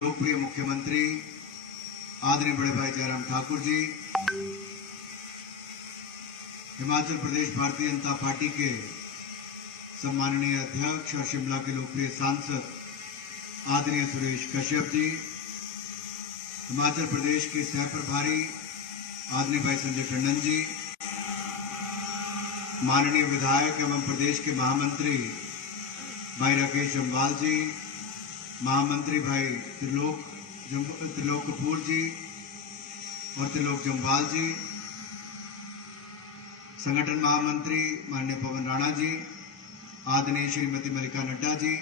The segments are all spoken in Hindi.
लोकप्रिय मुख्यमंत्री आदरणीय बड़े भाई जयराम ठाकुर जी, हिमाचल प्रदेश भारतीय जनता पार्टी के सम्माननीय अध्यक्ष और शिमला के लोकप्रिय सांसद आदरणीय सुरेश कश्यप जी, हिमाचल प्रदेश के सह प्रभारी आदरणीय भाई संजय टंडन जी, माननीय विधायक एवं प्रदेश के महामंत्री भाई राकेश जम्वाल जी, महामंत्री भाई त्रिलोक कपूर जी और त्रिलोक जम्वाल जी, संगठन महामंत्री माननीय पवन राणा जी, आदरणीय श्रीमती मल्लिका नड्डा जी,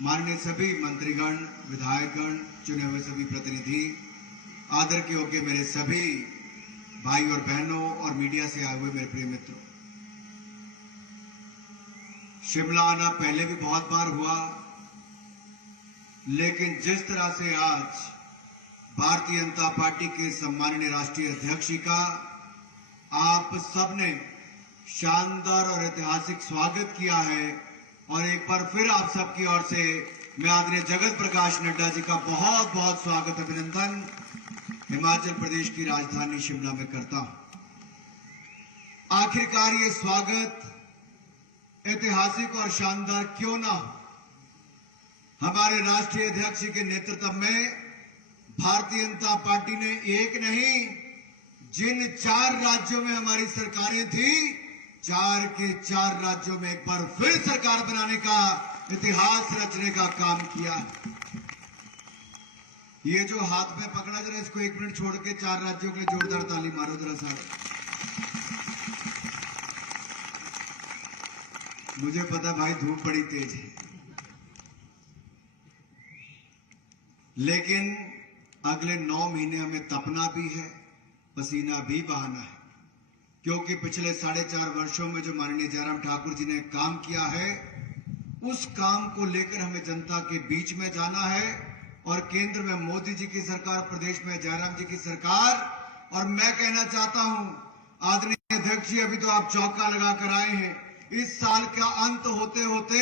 माननीय सभी मंत्रीगण, विधायकगण, चुने हुए सभी प्रतिनिधि, आदर के योग्य मेरे सभी भाई और बहनों और मीडिया से आए हुए मेरे प्रिय मित्रों, शिमला आना पहले भी बहुत बार हुआ, लेकिन जिस तरह से आज भारतीय जनता पार्टी के सम्माननीय राष्ट्रीय अध्यक्ष का आप सबने शानदार और ऐतिहासिक स्वागत किया है, और एक बार फिर आप सबकी ओर से मैं आदरणीय जगत प्रकाश नड्डा जी का बहुत बहुत स्वागत अभिनंदन हिमाचल प्रदेश की राजधानी शिमला में करता हूं। आखिरकार ये स्वागत ऐतिहासिक और शानदार क्यों ना हो, हमारे राष्ट्रीय अध्यक्ष के नेतृत्व में भारतीय जनता पार्टी ने एक नहीं, जिन 4 राज्यों में हमारी सरकारें थी, 4 के 4 राज्यों में एक बार फिर सरकार बनाने का, इतिहास रचने का काम किया। ये जो हाथ में पकड़ा, जरा इसको 1 मिनट छोड़ के 4 राज्यों के लिए जोरदार ताली मारो जरा साहब। मुझे पता भाई धूप बड़ी तेज है, लेकिन अगले 9 महीने हमें तपना भी है, पसीना भी बहाना है, क्योंकि पिछले 4.5 वर्षों में जो माननीय जयराम ठाकुर जी ने काम किया है, उस काम को लेकर हमें जनता के बीच में जाना है। और केंद्र में मोदी जी की सरकार, प्रदेश में जयराम जी की सरकार, और मैं कहना चाहता हूं आदरणीय अध्यक्ष जी, अभी तो आप चौका लगाकर आए हैं, इस साल का अंत होते होते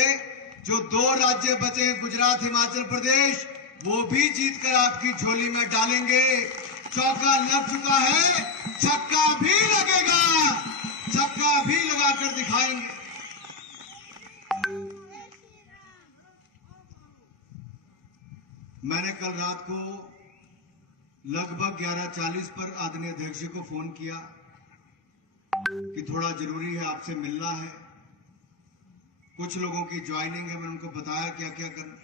जो 2 राज्य बचे हैं, गुजरात, हिमाचल प्रदेश, वो भी जीतकर आपकी झोली में डालेंगे। चौका लग चुका है, छक्का भी लगेगा, छक्का भी लगाकर दिखाएंगे। मैंने कल रात को लगभग 11:40 पर आदरणीय अध्यक्ष जी को फोन किया कि थोड़ा जरूरी है, आपसे मिलना है, कुछ लोगों की ज्वाइनिंग है, मैंने उनको बताया क्या क्या करना है।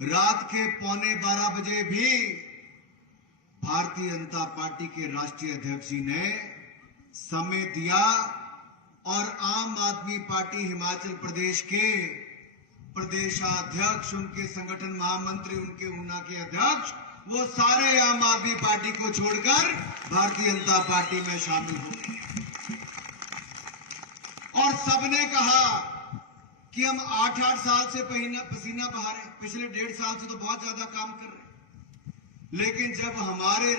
रात के 11:45 बजे भी भारतीय जनता पार्टी के राष्ट्रीय अध्यक्ष जी ने समय दिया, और आम आदमी पार्टी हिमाचल प्रदेश के प्रदेशाध्यक्ष, उनके संगठन महामंत्री, उनके ऊना के अध्यक्ष, वो सारे आम आदमी पार्टी को छोड़कर भारतीय जनता पार्टी में शामिल हो गए, और सबने कहा कि हम 8-8 साल से पसीना बहा रहे हैं, पिछले 1.5 साल से तो बहुत ज्यादा काम कर रहे हैं, लेकिन जब हमारे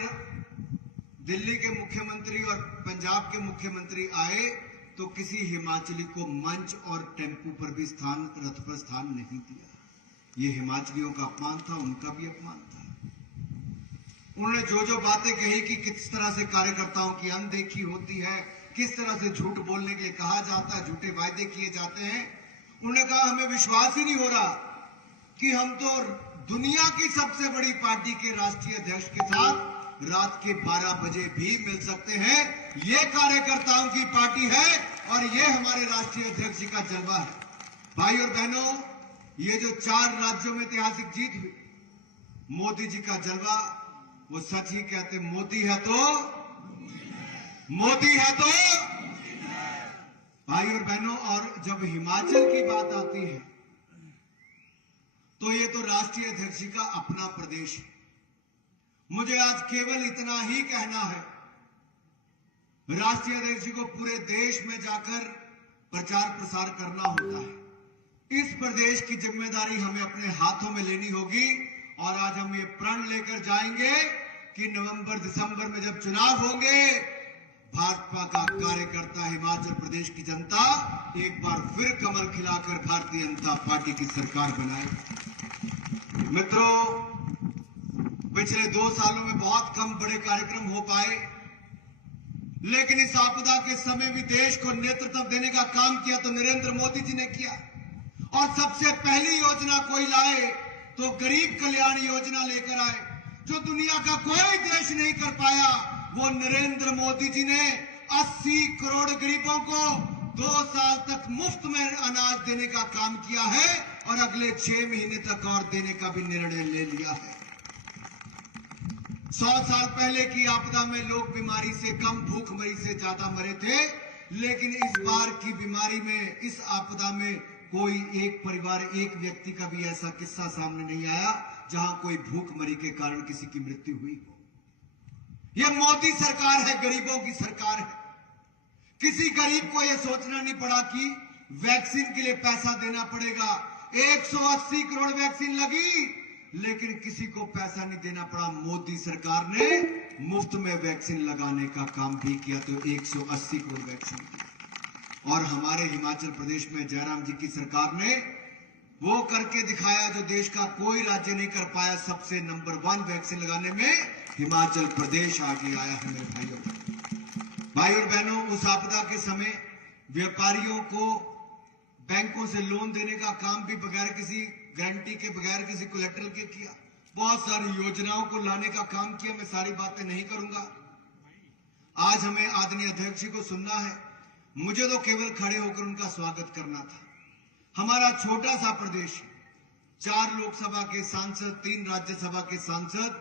दिल्ली के मुख्यमंत्री और पंजाब के मुख्यमंत्री आए तो किसी हिमाचली को मंच और टेम्पू पर भी स्थान, रथ पर स्थान नहीं दिया। ये हिमाचलियों का अपमान था, उनका भी अपमान था। उन्होंने जो बातें कही कि किस तरह से कार्यकर्ताओं की अनदेखी होती है, किस तरह से झूठ बोलने के लिए कहा जाता है, झूठे वायदे किए जाते हैं, उन्होंने कहा हमें विश्वास ही नहीं हो रहा कि हम तो दुनिया की सबसे बड़ी पार्टी के राष्ट्रीय अध्यक्ष के साथ रात के 12 बजे भी मिल सकते हैं। ये कार्यकर्ताओं की पार्टी है, और ये हमारे राष्ट्रीय अध्यक्ष जी का जलवा है। भाई और बहनों, ये जो 4 राज्यों में ऐतिहासिक जीत हुई, मोदी जी का जलवा, वो सच ही कहते, मोदी है तो मोदी है तो भाई और बहनों। और जब हिमाचल की बात आती है तो ये तो राष्ट्रीय अध्यक्ष जी का अपना प्रदेश है। मुझे आज केवल इतना ही कहना है, राष्ट्रीय अध्यक्ष जी को पूरे देश में जाकर प्रचार प्रसार करना होता है। इस प्रदेश की जिम्मेदारी हमें अपने हाथों में लेनी होगी, और आज हम ये प्रण लेकर जाएंगे कि नवंबर-दिसंबर में जब चुनाव होंगे, भाजपा का कार्यकर्ता, हिमाचल प्रदेश की जनता एक बार फिर कमल खिलाकर भारतीय जनता पार्टी की सरकार बनाएगी। मित्रों, पिछले 2 सालों में बहुत कम बड़े कार्यक्रम हो पाए, लेकिन इस आपदा के समय भी देश को नेतृत्व देने का काम किया तो नरेंद्र मोदी जी ने किया। और सबसे पहली योजना कोई लाए तो गरीब कल्याण योजना लेकर आए, जो दुनिया का कोई देश नहीं कर पाया। वो नरेंद्र मोदी जी ने 80 करोड़ गरीबों को 2 साल तक मुफ्त में अनाज देने का काम किया है और अगले 6 महीने तक और देने का भी निर्णय ले लिया है। 100 साल पहले की आपदा में लोग बीमारी से कम, भूखमरी से ज्यादा मरे थे, लेकिन इस बार की बीमारी में, इस आपदा में कोई एक परिवार, एक व्यक्ति का भी ऐसा किस्सा सामने नहीं आया जहां कोई भूखमरी के कारण किसी की मृत्यु हुई हो। यह मोदी सरकार है, गरीबों की सरकार है। किसी गरीब को यह सोचना नहीं पड़ा कि वैक्सीन के लिए पैसा देना पड़ेगा। 180 करोड़ वैक्सीन लगी, लेकिन किसी को पैसा नहीं देना पड़ा। मोदी सरकार ने मुफ्त में वैक्सीन लगाने का काम भी किया, तो 180 करोड़ वैक्सीन। और हमारे हिमाचल प्रदेश में जयराम जी की सरकार ने वो करके दिखाया जो देश का कोई राज्य नहीं कर पाया। सबसे नंबर 1 वैक्सीन लगाने में हिमाचल प्रदेश आगे आया है। मेरे भाई और बहनों, उस आपदा के समय व्यापारियों को बैंकों से लोन देने का काम भी बगैर किसी गारंटी के, बगैर किसी कोलेटरल के किया। बहुत सारी योजनाओं को लाने का काम किया। मैं सारी बातें नहीं करूंगा। आज हमें आदरणीय अध्यक्ष जी को सुनना है, मुझे तो केवल खड़े होकर उनका स्वागत करना था। हमारा छोटा सा प्रदेश, 4 लोकसभा के सांसद, 3 राज्यसभा के सांसद,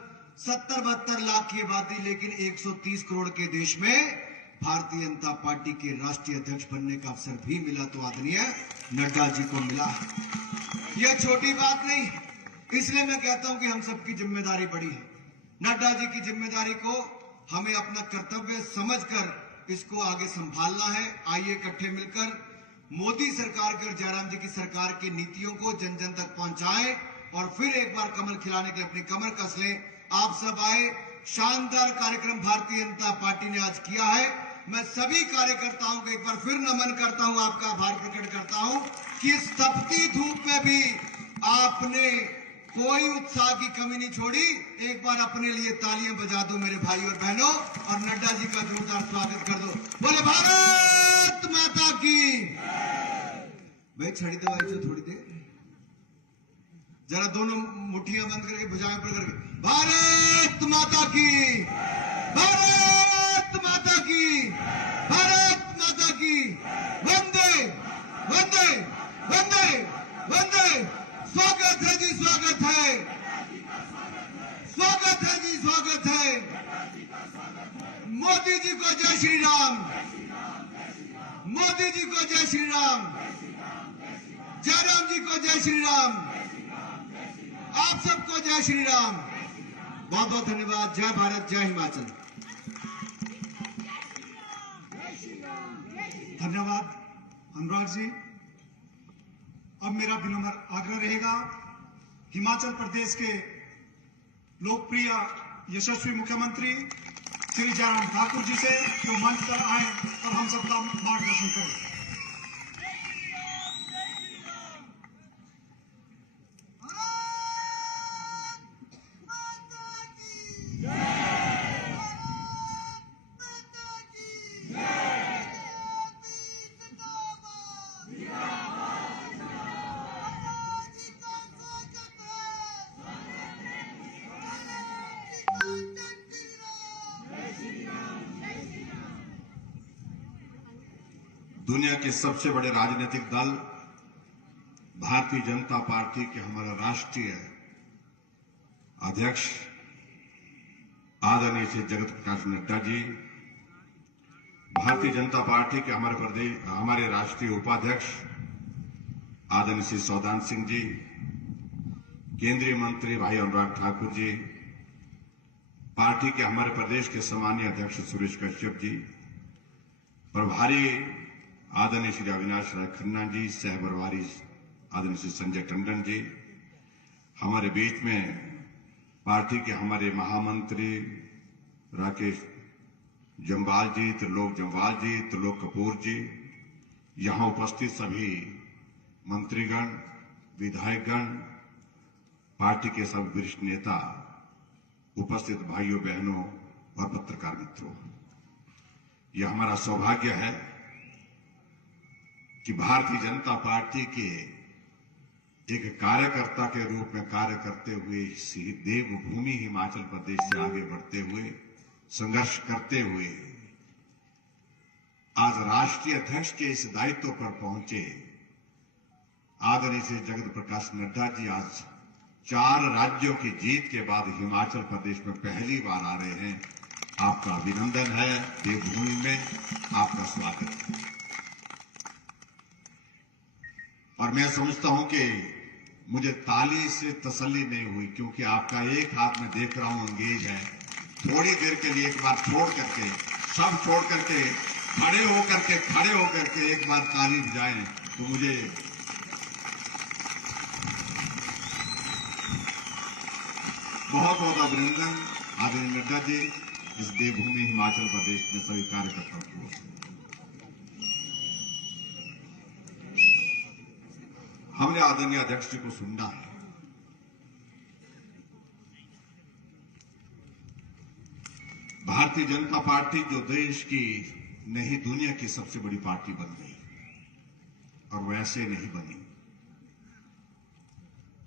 70-72 लाख की आबादी, लेकिन 130 करोड़ के देश में भारतीय जनता पार्टी के राष्ट्रीय अध्यक्ष बनने का अवसर भी मिला, तो आदरणीय नड्डा जी को मिला। यह छोटी बात नहीं, इसलिए मैं कहता हूं कि हम सबकी जिम्मेदारी बड़ी है। नड्डा जी की जिम्मेदारी को हमें अपना कर्तव्य समझकर इसको आगे संभालना है। आइए इकट्ठे मिलकर मोदी सरकार के और जयराम जी की सरकार की नीतियों को जन जन तक पहुंचाएं और फिर एक बार कमल खिलाने के लिए अपनी कमर कस लें। आप सब आए, शानदार कार्यक्रम भारतीय जनता पार्टी ने आज किया है। मैं सभी कार्यकर्ताओं को एक बार फिर नमन करता हूं, आपका आभार प्रकट करता हूं कि इस तपती धूप में भी आपने कोई उत्साह की कमी नहीं छोड़ी। एक बार अपने लिए तालियां बजा दो मेरे भाई और बहनों, और नड्डा जी का जोरदार स्वागत कर दो। बोले भारत माता की। भाई छड़ी दवाई जो थोड़ी देर, जरा दोनों मुट्ठियां बंद करके, भुजाएं ऊपर करके, भारत माता की, भारत माता की, भारत माता की, वंदे वंदे वंदे वंदे। स्वागत है जी, स्वागत है, स्वागत है जी, स्वागत है। मोदी जी को जय श्री राम, मोदी जी को जय श्री राम, जयराम जी को जय श्री राम, आप सबको जय श्री राम। बहुत बहुत धन्यवाद। जय भारत, जय हिमाचल। धन्यवाद अनुराग जी। अब मेरा विनम्र आग्रह रहेगा, हिमाचल प्रदेश के लोकप्रिय यशस्वी मुख्यमंत्री श्री जयराम ठाकुर जी से जो मंच पर आए और हम सबका मार्गदर्शन करें। दुनिया के सबसे बड़े राजनीतिक दल भारतीय जनता पार्टी के हमारा राष्ट्रीय अध्यक्ष आदरणीय श्री जगत प्रकाश नड्डा जी, भारतीय जनता पार्टी के हमारे राष्ट्रीय उपाध्यक्ष आदरणीय श्री सौदान सिंह जी, केंद्रीय मंत्री भाई अनुराग ठाकुर जी, पार्टी के हमारे प्रदेश के सम्मानीय अध्यक्ष सुरेश कश्यप जी, प्रभारी आदरणीय श्री अविनाश राय खन्ना जी, सह प्रभारी आदरणीय श्री संजय टंडन जी, हमारे बीच में पार्टी के हमारे महामंत्री राकेश जम्वाल जी, त्रिलोक जम्वाल जी, त्रिलोक कपूर जी, यहां उपस्थित सभी मंत्रीगण, विधायकगण पार्टी के सब वरिष्ठ नेता, उपस्थित भाइयों बहनों और पत्रकार मित्रों, यह हमारा सौभाग्य है कि भारतीय जनता पार्टी के एक कार्यकर्ता के रूप में कार्य करते हुए देवभूमि हिमाचल प्रदेश से आगे बढ़ते हुए, संघर्ष करते हुए आज राष्ट्रीय अध्यक्ष के इस दायित्व पर पहुंचे आदरणीय श्री जगत प्रकाश नड्डा जी आज 4 राज्यों की जीत के बाद हिमाचल प्रदेश में पहली बार आ रहे हैं। आपका अभिनंदन है, देवभूमि में आपका स्वागत है। और मैं समझता हूं कि मुझे ताली से तसल्ली नहीं हुई, क्योंकि आपका एक हाथ में देख रहा हूं अंगेज है। थोड़ी देर के लिए एक बार छोड़ करके, सब छोड़ करके, खड़े होकर के एक बार ताली बजाएं तो मुझे बहुत बहुत अभिनंदन आदरणीय नड्डा जी, इस देवभूमि हिमाचल प्रदेश में सभी कार्यकर्ताओं को। हमने आदरणीय अध्यक्ष जी को सुनना है। भारतीय जनता पार्टी जो देश की नहीं दुनिया की सबसे बड़ी पार्टी बन गई, और वो ऐसे नहीं बनी।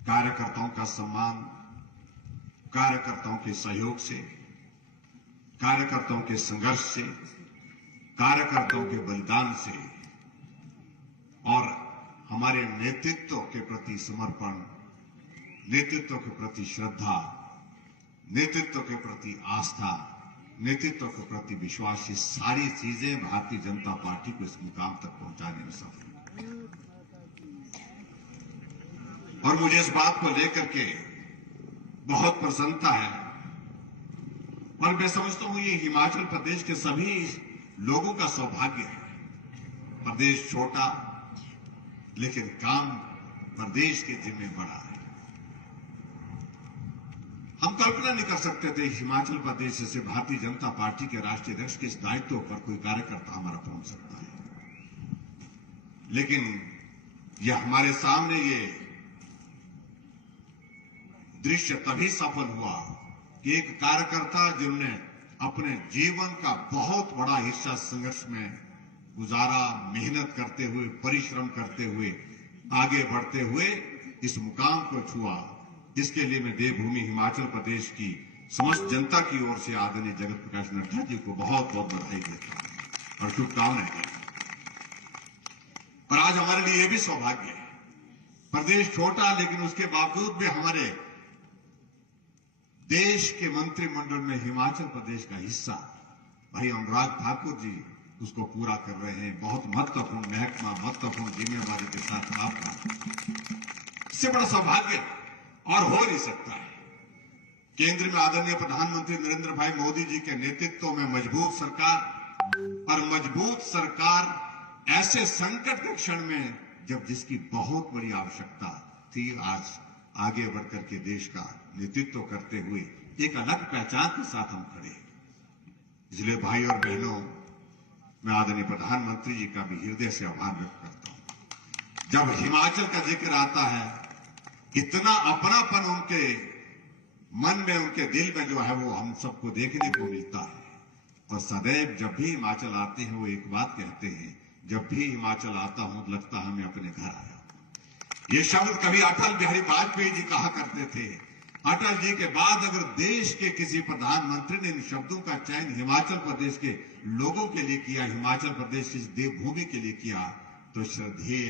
कार्यकर्ताओं का सम्मान, कार्यकर्ताओं के सहयोग से, कार्यकर्ताओं के संघर्ष से, कार्यकर्ताओं के बलिदान से और हमारे नेतृत्व के प्रति समर्पण, नेतृत्व के प्रति श्रद्धा, नेतृत्व के प्रति आस्था, नेतृत्व के प्रति विश्वास, ये सारी चीजें भारतीय जनता पार्टी को इस मुकाम तक पहुंचाने में सफल हुई। और मुझे इस बात को लेकर के बहुत प्रसन्नता है, और मैं समझता हूं ये हिमाचल प्रदेश के सभी लोगों का सौभाग्य है। प्रदेश छोटा, लेकिन काम प्रदेश के जिम्मे बड़ा है। हम कल्पना नहीं कर सकते थे हिमाचल प्रदेश से भारतीय जनता पार्टी के राष्ट्रीय अध्यक्ष के इस दायित्व पर कोई कार्यकर्ता हमारा पहुंच सकता है, लेकिन यह हमारे सामने ये दृश्य तभी सफल हुआ कि एक कार्यकर्ता जिन्होंने अपने जीवन का बहुत बड़ा हिस्सा संघर्ष में गुजारा, मेहनत करते हुए, परिश्रम करते हुए, आगे बढ़ते हुए इस मुकाम को छुआ, इसके लिए मैं देवभूमि हिमाचल प्रदेश की समस्त जनता की ओर से आदरणीय जगत प्रकाश नड्डा जी को बहुत बहुत बधाई देता हूं और शुभकामनाएं देता हूं। पर आज हमारे लिए यह भी सौभाग्य है, प्रदेश छोटा लेकिन उसके बावजूद भी हमारे देश के मंत्रिमंडल में हिमाचल प्रदेश का हिस्सा भाई अनुराग ठाकुर जी उसको पूरा कर रहे हैं। बहुत महत्वपूर्ण महकमा, महत्वपूर्ण जिम्मेवारी के साथ आपका, इससे बड़ा सौभाग्य और हो नहीं सकता है। केंद्र में आदरणीय प्रधानमंत्री नरेंद्र भाई मोदी जी के नेतृत्व में मजबूत सरकार, और मजबूत सरकार ऐसे संकट के क्षण में जब जिसकी बहुत बड़ी आवश्यकता थी, आज आगे बढ़कर के देश का नेतृत्व करते हुए एक अलग पहचान के साथ हम खड़े हैं। इसलिए भाई और बहनों, मैं आदरणीय प्रधानमंत्री जी का भी हृदय से आभार व्यक्त करता हूं। जब हिमाचल का जिक्र आता है, इतना अपनापन उनके मन में, उनके दिल में जो है वो हम सबको देखने को मिलता है। और सदैव जब भी हिमाचल आते हैं वो एक बात कहते हैं, जब भी हिमाचल आता हूं लगता है मैं अपने घर आया हूं। ये शब्द कभी अटल बिहारी वाजपेयी जी कहा करते थे। अटल जी के बाद अगर देश के किसी प्रधानमंत्री ने इन शब्दों का चयन हिमाचल प्रदेश के लोगों के लिए किया, हिमाचल प्रदेश की इस देवभूमि के लिए किया, तो श्रद्धेय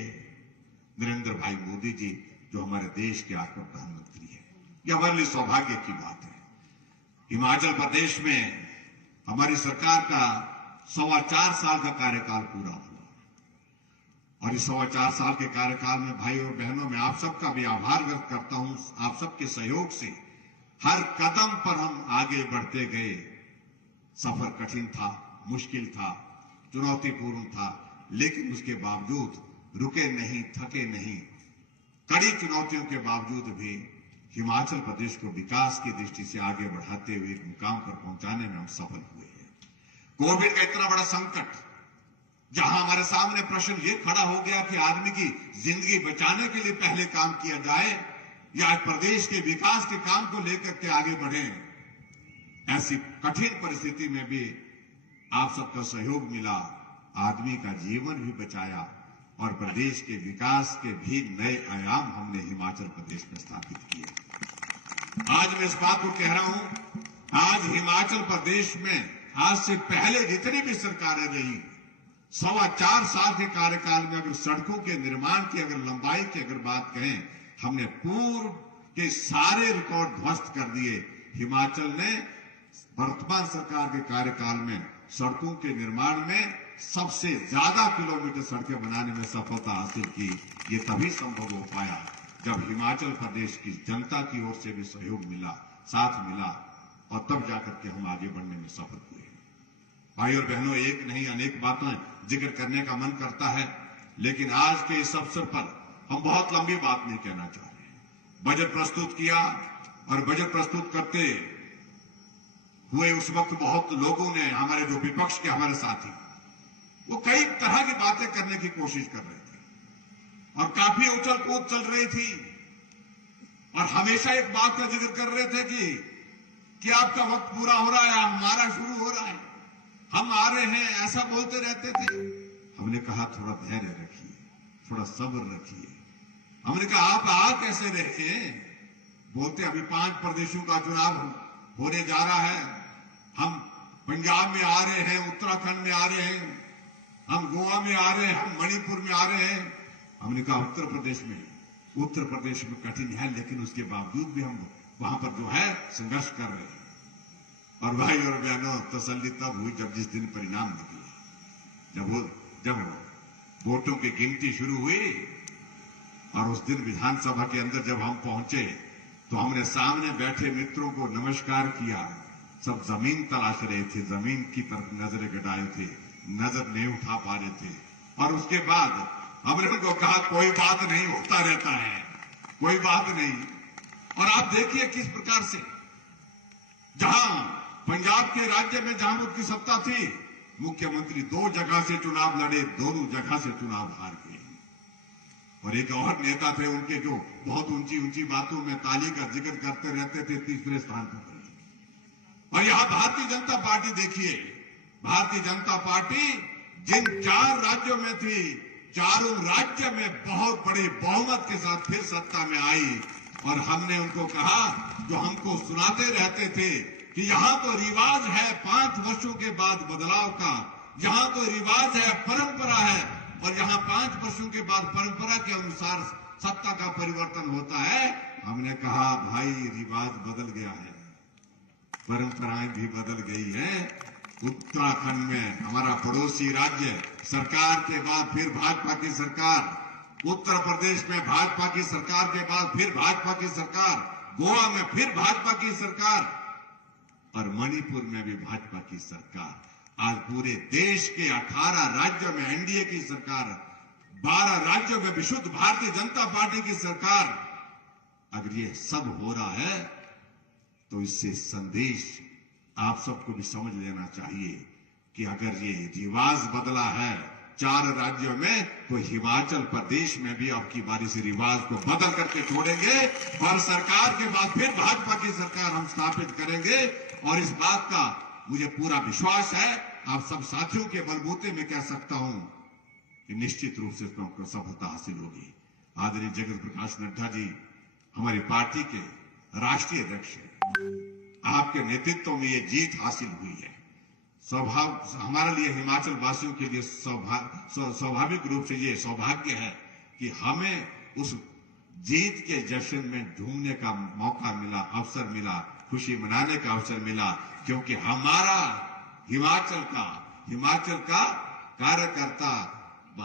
नरेंद्र भाई मोदी जी जो हमारे देश के आज प्रधानमंत्री है। यह हमारे लिए सौभाग्य की बात है। हिमाचल प्रदेश में हमारी सरकार का 4.25 साल का कार्यकाल पूरा हुआ, और इस 4.25 साल के कार्यकाल में भाई और बहनों, मैं आप सबका भी आभार व्यक्त करता हूं। आप सबके सहयोग से हर कदम पर हम आगे बढ़ते गए। सफर कठिन था, मुश्किल था, चुनौतीपूर्ण था, लेकिन उसके बावजूद रुके नहीं, थके नहीं। कड़ी चुनौतियों के बावजूद भी हिमाचल प्रदेश को विकास की दृष्टि से आगे बढ़ाते हुए एक मुकाम पर पहुंचाने में हम सफल हुए हैं। कोविड का इतना बड़ा संकट, जहां हमारे सामने प्रश्न ये खड़ा हो गया कि आदमी की जिंदगी बचाने के लिए पहले काम किया जाए, या प्रदेश के विकास के काम को लेकर के आगे बढ़े, ऐसी कठिन परिस्थिति में भी आप सबका सहयोग मिला, आदमी का जीवन भी बचाया और प्रदेश के विकास के भी नए आयाम हमने हिमाचल प्रदेश में स्थापित किए। आज मैं इस बात को कह रहा हूं, आज हिमाचल प्रदेश में आज से पहले जितनी भी सरकारें रही, 4.25 साल के कार्यकाल में अगर सड़कों के निर्माण की अगर लंबाई की अगर बात करें, हमने पूर्व के सारे रिकॉर्ड ध्वस्त कर दिए। हिमाचल ने वर्तमान सरकार के कार्यकाल में सड़कों के निर्माण में सबसे ज्यादा किलोमीटर सड़कें बनाने में सफलता हासिल की। ये तभी संभव हो पाया जब हिमाचल प्रदेश की जनता की ओर से भी सहयोग मिला, साथ मिला, और तब जाकर के हम आगे बढ़ने में सफल हुए। भाई और बहनों, एक नहीं अनेक बातें जिक्र करने का मन करता है, लेकिन आज के इस अवसर पर हम बहुत लंबी बात नहीं कहना चाह रहे। बजट प्रस्तुत किया और बजट प्रस्तुत करते हुए उस वक्त बहुत लोगों ने, हमारे जो विपक्ष के हमारे साथी, वो कई तरह की बातें करने की कोशिश कर रहे थे और काफी उछल कूद चल रही थी और हमेशा एक बात का जिक्र कर रहे थे कि आपका वक्त पूरा हो रहा है, हमारा शुरू हो रहा है, हम आ रहे हैं, ऐसा बोलते रहते थे। हमने कहा थोड़ा धैर्य रखिए, थोड़ा सब्र रखिए। हमने कहा आप आ कैसे रहे हैं? बोलते अभी 5 प्रदेशों का चुनाव होने जा रहा है, हम पंजाब में आ रहे हैं, उत्तराखंड में आ रहे हैं, हम गोवा में आ रहे हैं, हम मणिपुर में आ रहे हैं। हमने कहा उत्तर प्रदेश में कठिन है, लेकिन उसके बावजूद भी हम वहां पर जो है संघर्ष कर रहे हैं। और भाई और बहनों, तसल्ली तब हुई जब जिस दिन परिणाम निकला, जब वोटों की गिनती शुरू हुई और उस दिन विधानसभा के अंदर जब हम पहुंचे तो हमने सामने बैठे मित्रों को नमस्कार किया। सब जमीन तलाश रहे थे, जमीन की तरफ नजरें गड़ाए थे, नजर नहीं उठा पा रहे थे। और उसके बाद हमने उनको कहा कोई बात नहीं, होता रहता है, कोई बात नहीं। और आप देखिए किस प्रकार से जहां पंजाब के राज्य में जहां उनकी सत्ता थी, मुख्यमंत्री 2 जगह से चुनाव लड़े, दोनों जगह से चुनाव हार गए। और एक और नेता थे उनके जो बहुत ऊंची ऊंची बातों में ताली का जिक्र करते रहते थे, 3रे स्थान पर। और यहां भारतीय जनता पार्टी देखिए, भारतीय जनता पार्टी जिन 4 राज्यों में थी, चारों राज्य में बहुत बड़े बहुमत के साथ फिर सत्ता में आई। और हमने उनको कहा, जो हमको सुनाते रहते थे कि यहां तो रिवाज है 5 वर्षों के बाद बदलाव का, यहां तो रिवाज है, परंपरा है, और यहां 5 वर्षों के बाद परंपरा के अनुसार सत्ता का परिवर्तन होता है। हमने कहा भाई रिवाज बदल गया है, परंपराएं भी बदल गई है। उत्तराखंड में हमारा पड़ोसी राज्य, सरकार के बाद फिर भाजपा की सरकार, उत्तर प्रदेश में भाजपा की सरकार के बाद फिर भाजपा की सरकार, गोवा में फिर भाजपा की सरकार, और मणिपुर में भी भाजपा की सरकार। आज पूरे देश के 18 राज्यों में एनडीए की सरकार, 12 राज्यों में विशुद्ध भारतीय जनता पार्टी की सरकार। अगर ये सब हो रहा है तो इससे संदेश आप सबको भी समझ लेना चाहिए कि अगर ये रिवाज बदला है 4 राज्यों में, तो हिमाचल प्रदेश में भी अब की बारी से रिवाज को बदल करके छोड़ेंगे और सरकार के बाद फिर भाजपा की सरकार हम स्थापित करेंगे। और इस बात का मुझे पूरा विश्वास है, आप सब साथियों के बलबूते में कह सकता हूं कि निश्चित रूप से इसमें सफलता हासिल होगी। आदरणीय जगत प्रकाश नड्डा जी हमारी पार्टी के राष्ट्रीय अध्यक्ष हैं, आपके नेतृत्व में ये जीत हासिल हुई है। हमारे लिए, हिमाचल वासियों के लिए स्वाभाविक रूप से ये सौभाग्य है कि हमें उस जीत के जश्न में झूमने का मौका मिला, अवसर मिला, खुशी मनाने का अवसर मिला, क्योंकि हमारा हिमाचल का कार्यकर्ता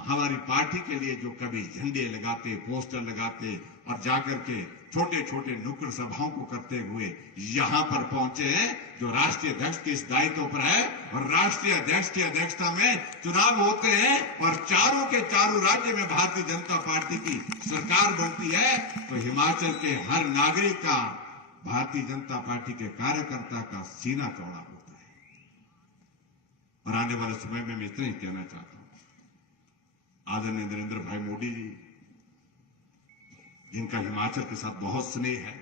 हमारी पार्टी के लिए जो कभी झंडे लगाते, पोस्टर लगाते और जाकर के छोटे छोटे नुक्कड़ सभाओं को करते हुए यहां पर पहुंचे हैं, जो राष्ट्रीय अध्यक्ष के इस दायित्व पर है। और राष्ट्रीय अध्यक्ष की अध्यक्षता में चुनाव होते हैं और चारों के चारों राज्य में भारतीय जनता पार्टी की सरकार बनती है, तो हिमाचल के हर नागरिक का, भारतीय जनता पार्टी के कार्यकर्ता का सीना चौड़ा होता है। और आने वाले समय में मैं इतना ही कहना चाहता हूं, आदरणीय नरेंद्र भाई मोदी जी जिनका हिमाचल के साथ बहुत स्नेह है,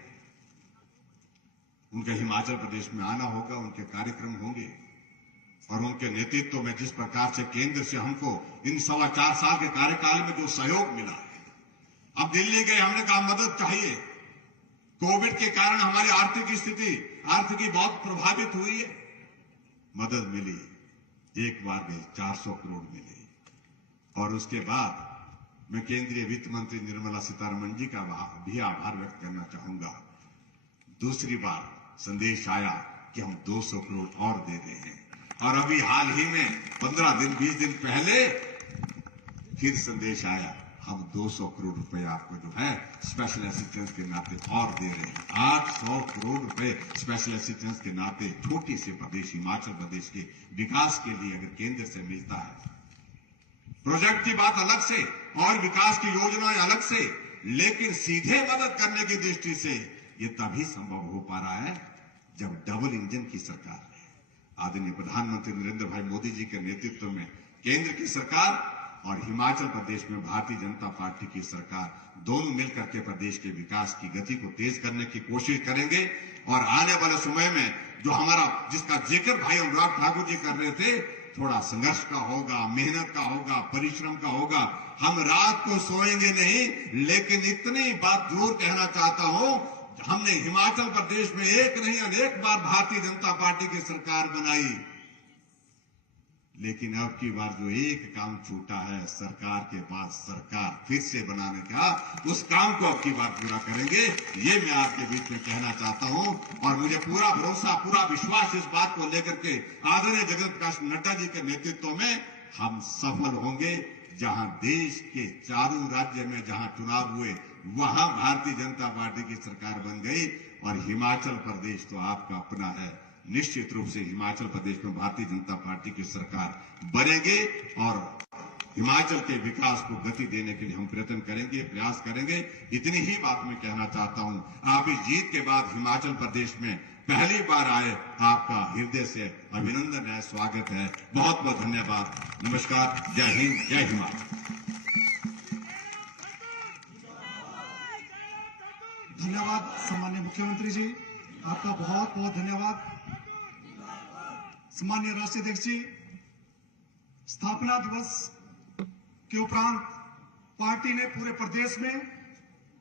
उनका हिमाचल प्रदेश में आना होगा, उनके कार्यक्रम होंगे और उनके नेतृत्व में जिस प्रकार से केंद्र से हमको इन 4.25 साल के कार्यकाल में जो सहयोग मिला है। अब दिल्ली गए, हमने कहा मदद चाहिए, कोविड के कारण हमारी आर्थिकी बहुत प्रभावित हुई है, मदद मिली, एक बार में 400 करोड़ मिले। और उसके बाद मैं केंद्रीय वित्त मंत्री निर्मला सीतारमण जी का भी आभार व्यक्त करना चाहूंगा। दूसरी बार संदेश आया कि हम 200 करोड़ और दे रहे हैं, और अभी हाल ही में 15 दिन 20 दिन पहले फिर संदेश आया हम 200 करोड़ रुपए आपको जो है स्पेशल असिस्टेंस के नाते और दे रहे हैं। 800 करोड़ रुपए स्पेशल असिस्टेंस के नाते छोटे से प्रदेश हिमाचल प्रदेश के विकास के लिए अगर केंद्र से मिलता है, प्रोजेक्ट की बात अलग से और विकास की योजनाएं अलग से, लेकिन सीधे मदद करने की दृष्टि से ये तभी संभव हो पा रहा है जब डबल इंजन की सरकार है। आदरणीय प्रधानमंत्री नरेंद्र भाई मोदी जी के नेतृत्व में केंद्र की सरकार और हिमाचल प्रदेश में भारतीय जनता पार्टी की सरकार दोनों मिलकर के प्रदेश के विकास की गति को तेज करने की कोशिश करेंगे। और आने वाले समय में जो जिसका जिक्र भाई अनुराग ठाकुर जी कर रहे थे, थोड़ा संघर्ष का होगा, मेहनत का होगा, परिश्रम का होगा। हम रात को सोएंगे नहीं, लेकिन इतनी बात जरूर कहना चाहता हूं, हमने हिमाचल प्रदेश में एक नहीं अनेक बार भारतीय जनता पार्टी की सरकार बनाई, लेकिन अब की बार जो एक काम छूटा है सरकार के बाद सरकार फिर से बनाने का, उस काम को अब की बार पूरा करेंगे, ये मैं आपके बीच में कहना चाहता हूं। और मुझे पूरा भरोसा, पूरा विश्वास इस बात को लेकर के आदरणीय जगत प्रकाश नड्डा जी के नेतृत्व में हम सफल होंगे। जहां देश के चारों राज्य में जहां चुनाव हुए, वहां भारतीय जनता पार्टी की सरकार बन गई, और हिमाचल प्रदेश तो आपका अपना है। निश्चित रूप से हिमाचल प्रदेश में भारतीय जनता पार्टी की सरकार बनेगी और हिमाचल के विकास को गति देने के लिए हम प्रयत्न करेंगे, प्रयास करेंगे। इतनी ही बात मैं कहना चाहता हूं। आप इस जीत के बाद हिमाचल प्रदेश में पहली बार आए, आपका हृदय से अभिनंदन है, स्वागत है। बहुत बहुत धन्यवाद। नमस्कार, जय हिंद, जय हिमाचल। धन्यवाद सम्माननीय मुख्यमंत्री जी, आपका बहुत बहुत धन्यवाद। सम्माननीय राष्ट्रीय अध्यक्ष जी, स्थापना दिवस के उपरांत पार्टी ने पूरे प्रदेश में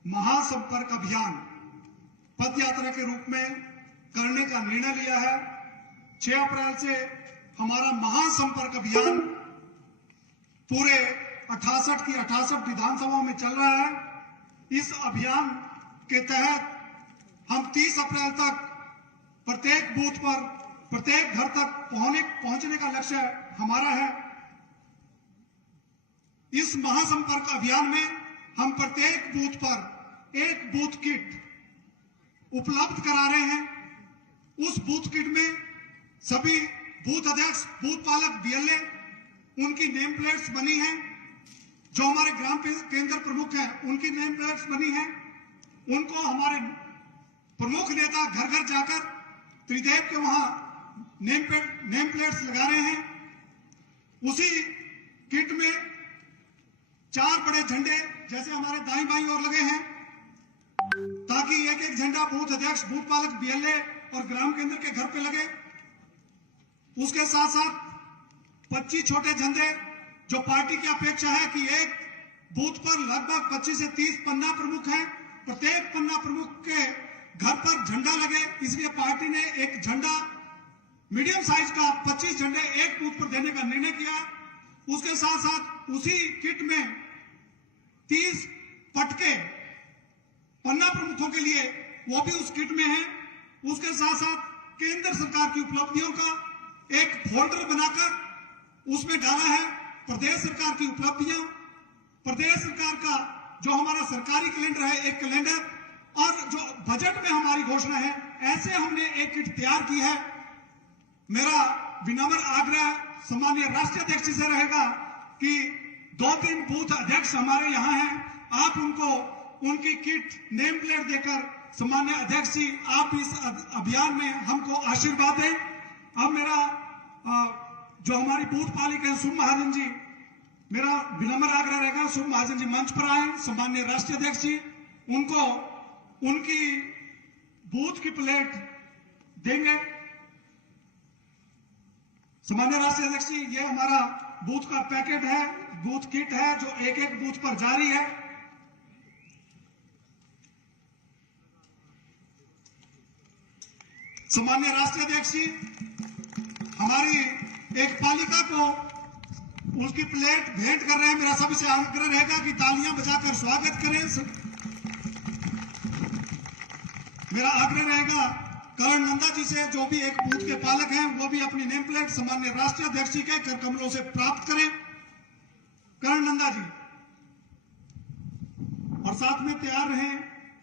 महासंपर्क अभियान पद यात्रा के रूप में करने का निर्णय लिया है। 6 अप्रैल से हमारा महासंपर्क अभियान पूरे 68 की 68 विधानसभाओं में चल रहा है। इस अभियान के तहत हम 30 अप्रैल तक प्रत्येक बूथ पर, प्रत्येक घर तक पहुंचने का लक्ष्य हमारा है। इस महासंपर्क अभियान में हम प्रत्येक बूथ पर एक बूथ किट उपलब्ध करा रहे हैं। उस बूथ किट में सभी बूथ अध्यक्ष, बूथ पालक, बीएलए, उनकी नेम प्लेट्स बनी हैं। जो हमारे ग्राम केंद्र प्रमुख हैं, उनकी नेम प्लेट्स बनी हैं। उनको हमारे प्रमुख नेता घर घर जाकर त्रिदेव के वहां नेम प्लेट्स लगा रहे हैं। उसी किट में 4 बड़े झंडे जैसे हमारे दाईं बाईं ओर लगे हैं, ताकि एक एक झंडा बूथ अध्यक्ष, बूथ पालक, बीएलए और ग्राम केंद्र के घर पे लगे। उसके साथ साथ 25 छोटे झंडे, जो पार्टी की अपेक्षा है कि एक बूथ पर लगभग 25 से 30 पन्ना प्रमुख हैं, प्रत्येक पन्ना प्रमुख के घर पर झंडा लगे, इसलिए पार्टी ने एक झंडा मीडियम साइज का 25 झंडे एक बूथ पर देने का निर्णय किया। उसके साथ साथ उसी किट में 30 पटके पन्ना प्रमुखों के लिए, वो भी उस किट में है। उसके साथ साथ केंद्र सरकार की उपलब्धियों का एक फोल्डर बनाकर उसमें डाला है प्रदेश सरकार की उपलब्धियां, प्रदेश सरकार का जो हमारा सरकारी कैलेंडर है, एक कैलेंडर, और जो बजट में हमारी घोषणा है, ऐसे हमने एक किट तैयार की है। मेरा विनम्र आग्रह सम्मानीय राष्ट्रीय अध्यक्ष से रहेगा कि 2-3 बूथ अध्यक्ष हमारे यहाँ हैं, आप उनको उनकी किट नेम प्लेट देकर, सम्मान्य अध्यक्ष जी आप इस अभियान में हमको आशीर्वाद दें। अब मेरा जो हमारी बूथ पालिक है शुभ महाजन जी, मेरा विनम्र आग्रह रहेगा शुभ महाजन जी मंच पर आए। सम्मान्य राष्ट्रीय अध्यक्ष जी, उनको उनकी बूथ की प्लेट देंगे। सामान्य राष्ट्रीय अध्यक्ष जी, ये हमारा बूथ का पैकेट है, बूथ किट है जो एक एक बूथ पर जारी है। सामान्य राष्ट्रीय अध्यक्ष जी, हमारी एक पालिका को उसकी प्लेट भेंट कर रहे हैं। मेरा सभी से आग्रह रहेगा कि तालियां बजाकर स्वागत करें। मेरा आग्रह रहेगा करण नंदा जी से, जो भी एक बूथ के पालक हैं, वो भी अपनी नेम प्लेट सामान्य राष्ट्रीय अध्यक्ष जी के कर कमलों से प्राप्त करें। करण नंदा जी, और साथ में तैयार रहे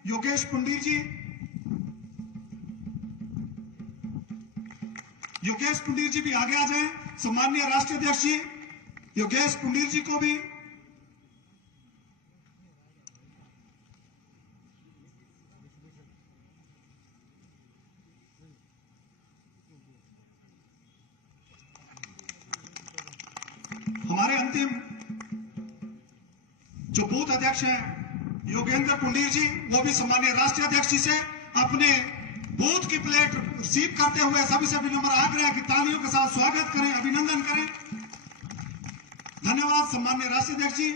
योगेश पुंडीर जी। योगेश पुंडीर जी भी आगे आ जाएं। सामान्य राष्ट्रीय अध्यक्ष जी योगेश पुंडीर जी को भी हमारे अंतिम जो बूथ अध्यक्ष हैं योगेंद्र पुंडीर जी, वो भी सामान्य राष्ट्रीय अध्यक्ष जी से अपने बूथ की प्लेट रिसीव करते हुए सभी से विनम्र आग्रह है कि तालियों के साथ स्वागत करें, अभिनंदन करें। धन्यवाद सामान्य राष्ट्रीय अध्यक्ष जी।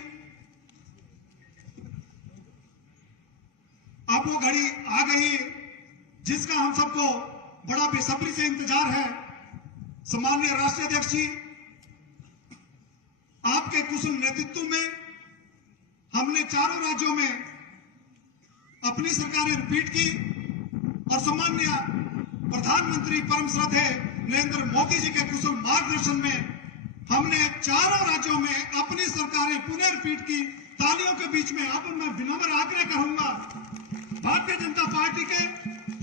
अब वो घड़ी आ गई जिसका हम सबको बड़ा बेसब्री से इंतजार है। सामान्य राष्ट्रीय अध्यक्ष जी, आपके कुशल नेतृत्व में हमने चारों राज्यों में अपनी सरकारें रिपीट की और सामान्य प्रधानमंत्री परम श्रद्धेय नरेंद्र मोदी जी के कुशल मार्गदर्शन में हमने चारों राज्यों में अपनी सरकारें पुनः रिपीट की। तालियों के बीच में अब मैं विनम्र आग्रह करूंगा भारतीय जनता पार्टी के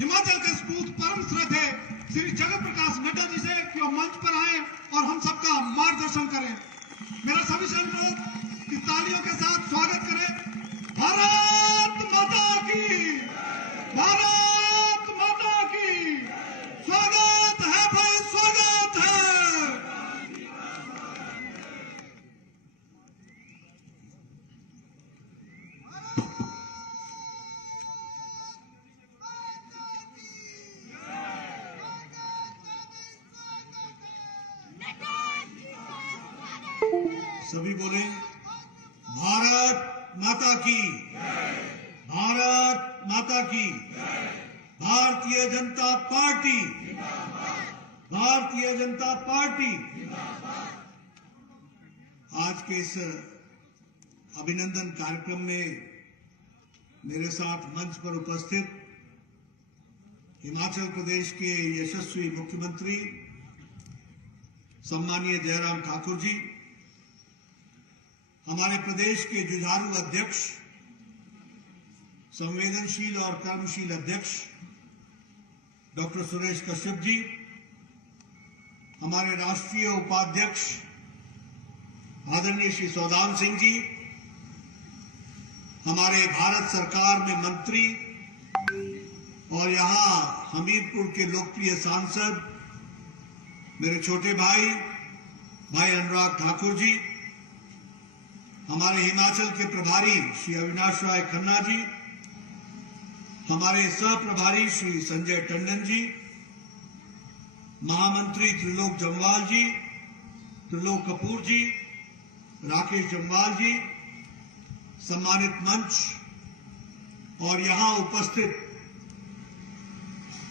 हिमाचल के सपूत परम श्रद्धेय श्री जगत प्रकाश नड्डा जी से कि वो मंच पर आए और हम सबका मार्गदर्शन करें। मेरा सभी से अनुरोध कि तालियों के साथ स्वागत करें। भारत माता की, भारत माता की। स्वागत है भाई, स्वागत है। सभी बोले भारत माता की, भारत माता की। Bharatiya Janata party, Bharatiya Janata party. आज के इस अभिनंदन कार्यक्रम में मेरे साथ मंच पर उपस्थित हिमाचल प्रदेश के यशस्वी मुख्यमंत्री सम्मानीय जयराम ठाकुर जी, हमारे प्रदेश के जुझारू अध्यक्ष, संवेदनशील और कर्मशील अध्यक्ष डॉक्टर सुरेश कश्यप जी, हमारे राष्ट्रीय उपाध्यक्ष आदरणीय श्री सौदान सिंह जी, हमारे भारत सरकार में मंत्री और यहां हमीरपुर के लोकप्रिय सांसद मेरे छोटे भाई अनुराग ठाकुर जी, हमारे हिमाचल के प्रभारी श्री अविनाश राय खन्ना जी, हमारे सह प्रभारी श्री संजय टंडन जी, महामंत्री त्रिलोक जम्वाल जी, त्रिलोक कपूर जी, राकेश जम्वाल जी, सम्मानित मंच और यहां उपस्थित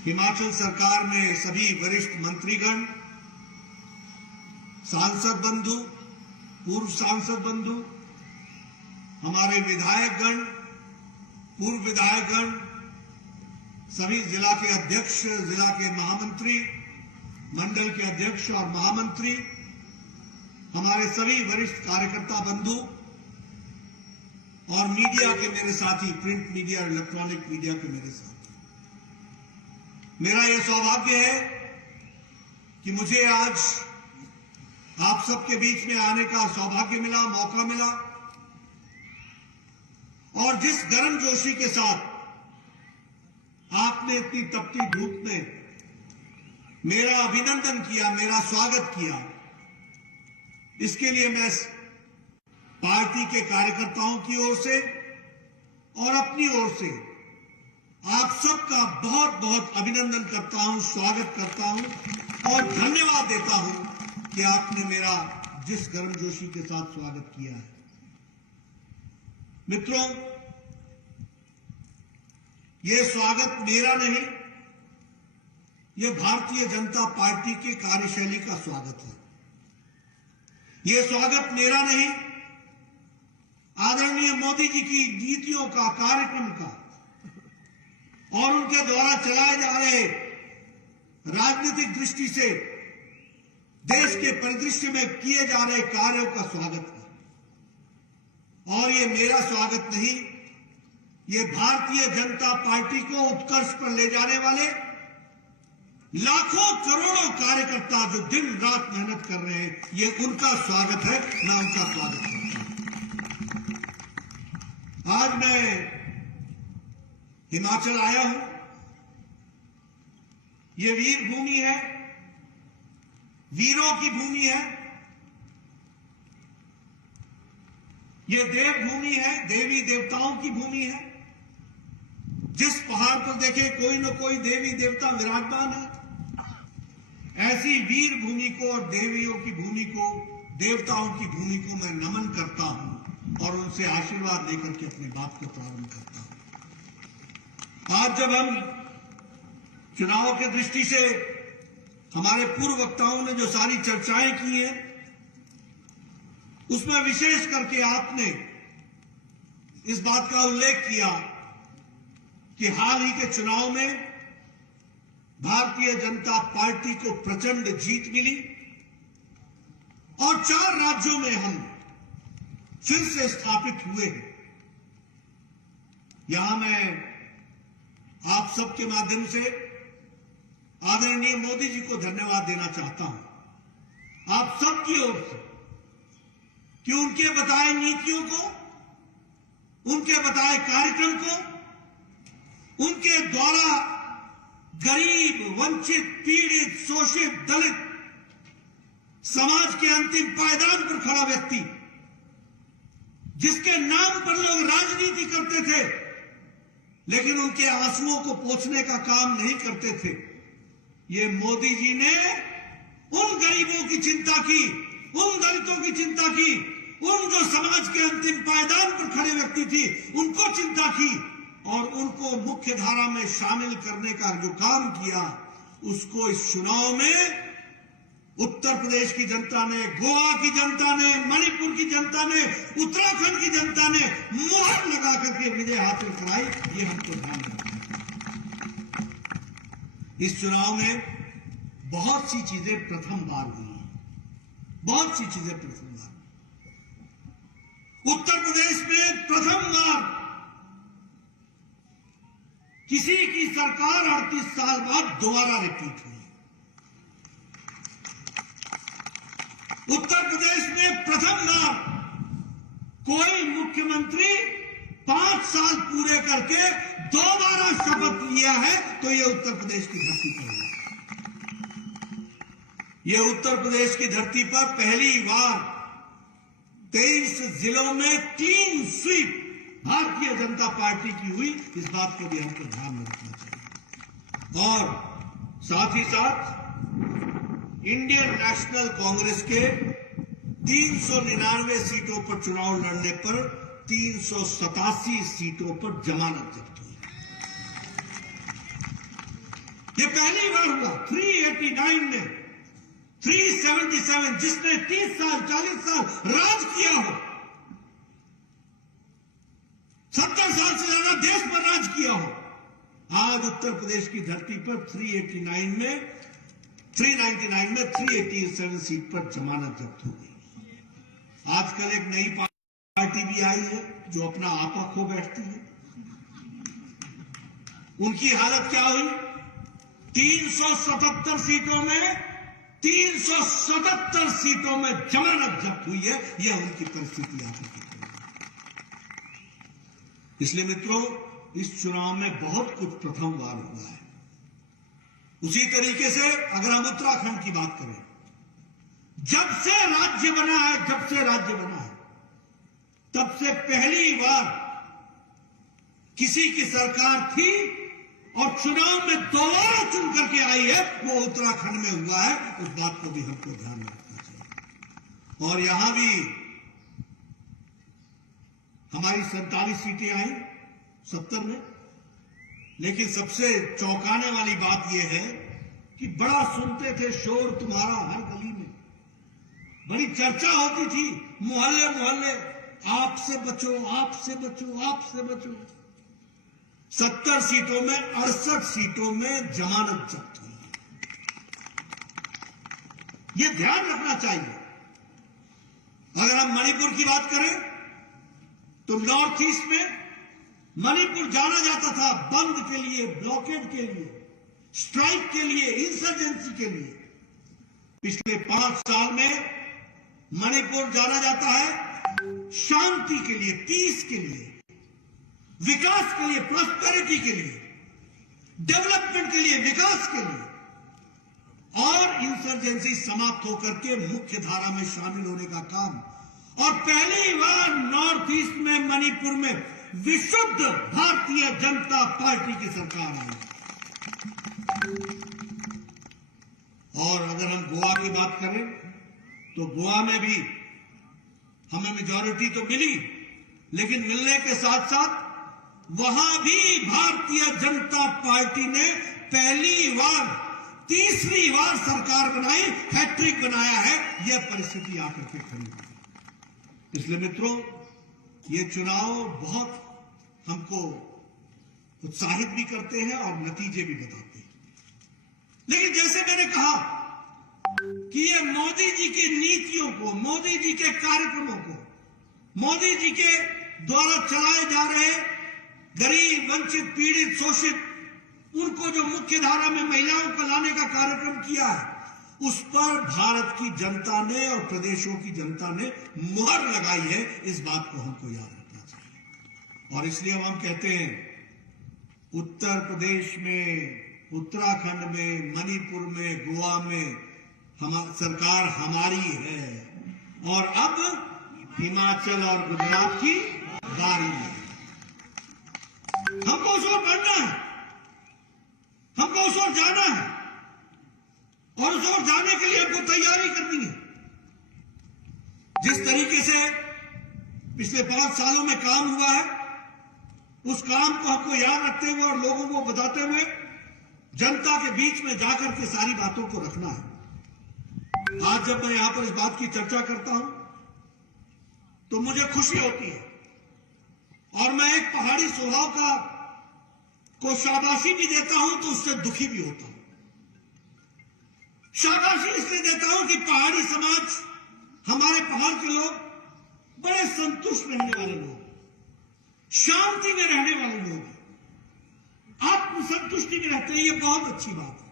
हिमाचल सरकार में सभी वरिष्ठ मंत्रीगण, सांसद बंधु, पूर्व सांसद बंधु, हमारे विधायकगण, पूर्व विधायकगण, सभी जिला के अध्यक्ष, जिला के महामंत्री, मंडल के अध्यक्ष और महामंत्री, हमारे सभी वरिष्ठ कार्यकर्ता बंधु और मीडिया के मेरे साथी, प्रिंट मीडिया और इलेक्ट्रॉनिक मीडिया के मेरे साथी, मेरा यह सौभाग्य है कि मुझे आज आप सबके बीच में आने का सौभाग्य मिला, मौका मिला और जिस गर्मजोशी के साथ आपने इतनी तपती धूप में मेरा अभिनंदन किया, मेरा स्वागत किया, इसके लिए मैं पार्टी के कार्यकर्ताओं की ओर से और अपनी ओर से आप सबका बहुत बहुत अभिनंदन करता हूं, स्वागत करता हूं और धन्यवाद देता हूं कि आपने मेरा जिस गर्मजोशी के साथ स्वागत किया है। मित्रों, यह स्वागत मेरा नहीं, यह भारतीय जनता पार्टी की कार्यशैली का स्वागत है। यह स्वागत मेरा नहीं, आदरणीय मोदी जी की नीतियों का, कार्यक्रम का और उनके द्वारा चलाए जा रहे राजनीतिक दृष्टि से देश के परिदृश्य में किए जा रहे कार्यों का स्वागत है। और ये मेरा स्वागत नहीं, ये भारतीय जनता पार्टी को उत्कर्ष पर ले जाने वाले लाखों करोड़ों कार्यकर्ता जो दिन रात मेहनत कर रहे हैं, ये उनका स्वागत है। मैं उनका स्वागत करता हूं। आज मैं हिमाचल आया हूं। ये वीर भूमि है, वीरों की भूमि है, ये देवभूमि है, देवी देवताओं की भूमि है। जिस पहाड़ पर देखे कोई न कोई देवी देवता विराजमान है। ऐसी वीर भूमि को और देवियों की भूमि को, देवताओं की भूमि को मैं नमन करता हूं और उनसे आशीर्वाद लेकर के अपनी बात को प्रारंभ करता हूं। आज जब हम चुनाव की दृष्टि से हमारे पूर्व वक्ताओं ने जो सारी चर्चाएं की हैं, उसमें विशेष करके आपने इस बात का उल्लेख किया कि हाल ही के चुनाव में भारतीय जनता पार्टी को प्रचंड जीत मिली और 4 राज्यों में हम फिर से स्थापित हुए हैं। यहां मैं आप सबके माध्यम से आदरणीय मोदी जी को धन्यवाद देना चाहता हूं, आप सबकी ओर से, कि उनके बताए नीतियों को, उनके बताए कार्यक्रम को, उनके द्वारा गरीब, वंचित, पीड़ित, शोषित, दलित, समाज के अंतिम पायदान पर खड़ा व्यक्ति, जिसके नाम पर लोग राजनीति करते थे लेकिन उनके आंसुओं को पोंछने का काम नहीं करते थे, ये मोदी जी ने उन गरीबों की चिंता की, उन दलितों की चिंता की, उन जो समाज के अंतिम पायदान पर खड़े व्यक्ति थी उनको चिंता की और उनको मुख्य धारा में शामिल करने का जो काम किया, उसको इस चुनाव में उत्तर प्रदेश की जनता ने, गोवा की जनता ने, मणिपुर की जनता ने, उत्तराखंड की जनता ने मुहर लगा करके विजय हासिल कराई। ये हमको ध्यान रखना है। इस चुनाव में बहुत सी चीजें प्रथम बार हुई, बहुत सी चीजें प्रथम बार। उत्तर प्रदेश में प्रथम बार किसी की सरकार 38 साल बाद दोबारा रिपीट हुई। उत्तर प्रदेश में प्रथम बार कोई मुख्यमंत्री 5 साल पूरे करके दोबारा शपथ लिया है, तो यह उत्तर प्रदेश की धरती पर है। यह उत्तर प्रदेश की धरती पर पहली बार 23 जिलों में clean sweep Bharatiya Janata party की हुई। इस बात को भी हमको ध्यान में रखना चाहिए। और साथ ही साथ इंडियन नेशनल कांग्रेस के 399 सीटों पर चुनाव लड़ने पर 387 सीटों पर जमानत जब्त हुई। यह पहली बार हुआ। 389 में 377, जिसने 30 साल 40 साल राज किया हो, 70 साल से ज्यादा देश पर राज किया हो, आज उत्तर प्रदेश की धरती पर 399 में 387 सीट पर जमानत जब्त हो गई। आजकल एक नई पार्टी भी आई है जो अपना आपा खो बैठती है। उनकी हालत क्या हुई? 377 सीटों में 377 सीटों में जमानत जब्त हुई है। यह उनकी परिस्थिति आ चुकी है। इसलिए मित्रों, इस चुनाव में बहुत कुछ प्रथम बार हुआ है। उसी तरीके से अगर हम उत्तराखंड की बात करें, जब से राज्य बना है, तब से पहली बार किसी की सरकार थी और चुनाव में दोबारा चुन करके आई है, वो उत्तराखंड में हुआ है। उस बात को भी हमको ध्यान में रखना चाहिए। और यहां भी हमारी 47 सीटें आई 70 में, लेकिन सबसे चौंकाने वाली बात यह है कि बड़ा सुनते थे शोर तुम्हारा हर गली में, बड़ी चर्चा होती थी मोहल्ले मोहल्ले, आपसे बचो, आपसे बचो, आपसे बचो। 70 सीटों में 68 सीटों में जमानत जब्त हुई। यह ध्यान रखना चाहिए। अगर हम मणिपुर की बात करें तो नॉर्थ ईस्ट में मणिपुर जाना जाता था बंद के लिए, ब्लॉकेड के लिए, स्ट्राइक के लिए, इंसर्जेंसी के लिए। पिछले 5 साल में मणिपुर जाना जाता है शांति के लिए, पीस के लिए, विकास के लिए, प्रॉस्पेरिटी के लिए, डेवलपमेंट के लिए, विकास के लिए। और इंसर्जेंसी समाप्त होकर के मुख्य धारा में शामिल होने का काम। और पहली बार नॉर्थ ईस्ट में मणिपुर में विशुद्ध भारतीय जनता पार्टी की सरकार आई। और अगर हम गोवा की बात करें तो गोवा में भी हमें मेजॉरिटी तो मिली, लेकिन मिलने के साथ साथ वहां भी भारतीय जनता पार्टी ने पहली बार, तीसरी बार सरकार बनाई, हैट्रिक बनाया है। यह परिस्थिति आकर के खड़ी हुई। इसलिए मित्रों, ये चुनाव बहुत हमको उत्साहित भी करते हैं और नतीजे भी बताते हैं। लेकिन जैसे मैंने कहा कि ये मोदी जी की नीतियों को, मोदी जी के कार्यक्रमों को, मोदी जी के द्वारा चलाए जा रहे गरीब, वंचित, पीड़ित, शोषित, उनको जो मुख्य धारा में महिलाओं को लाने का कार्यक्रम किया है, उस पर भारत की जनता ने और प्रदेशों की जनता ने मुहर लगाई है। इस बात को हमको याद रखना चाहिए। और इसलिए हम कहते हैं, उत्तर प्रदेश में, उत्तराखंड में, मणिपुर में, गोवा में सरकार हमारी है। और अब हिमाचल और गुजरात की बारी है। हमको उस ओर बढ़ना है, हमको उस ओर जाना है, और उस ओर जाने के लिए हमको तैयारी करनी है। जिस तरीके से पिछले 5 सालों में काम हुआ है, उस काम को हमको याद रखते हुए और लोगों को बताते हुए जनता के बीच में जाकर के सारी बातों को रखना है। आज जब मैं यहां पर इस बात की चर्चा करता हूं तो मुझे खुशी होती है, और मैं एक पहाड़ी स्वभाव को शाबाशी भी देता हूं तो उससे दुखी भी होता हूं। शाबाशी इसलिए देता हूं कि पहाड़ी समाज, हमारे पहाड़ के लोग बड़े संतुष्ट रहने वाले लोग, शांति में रहने वाले लोग, आत्मसंतुष्टि में रहते हैं। ये बहुत अच्छी बात है।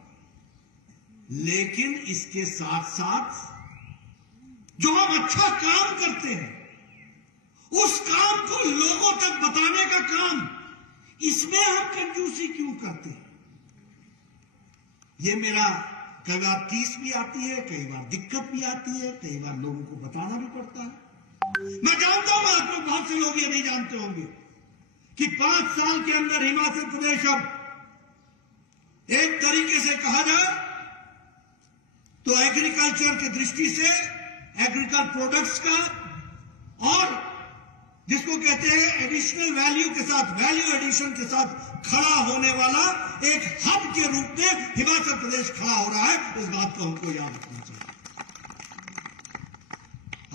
लेकिन इसके साथ साथ जो हम अच्छा काम करते हैं, उस काम को लोगों तक बताने का काम, इसमें हम कंजूसी क्यों करते हैं? ये मेरा कई बार तीस भी आती है, कई बार दिक्कत भी आती है, कई बार लोगों को बताना भी पड़ता है। मैं जानता हूं, आप लोग बहुत से लोग ये नहीं जानते होंगे कि 5 साल के अंदर हिमाचल प्रदेश अब एक तरीके से कहा जाए तो एग्रीकल्चर की दृष्टि से, एग्रीकल्चर प्रोडक्ट्स का, और जिसको कहते हैं एडिशनल वैल्यू के साथ, वैल्यू एडिशन के साथ खड़ा होने वाला एक हब के रूप में हिमाचल प्रदेश खड़ा हो रहा है। इस बात को हमको याद रखना चाहिए।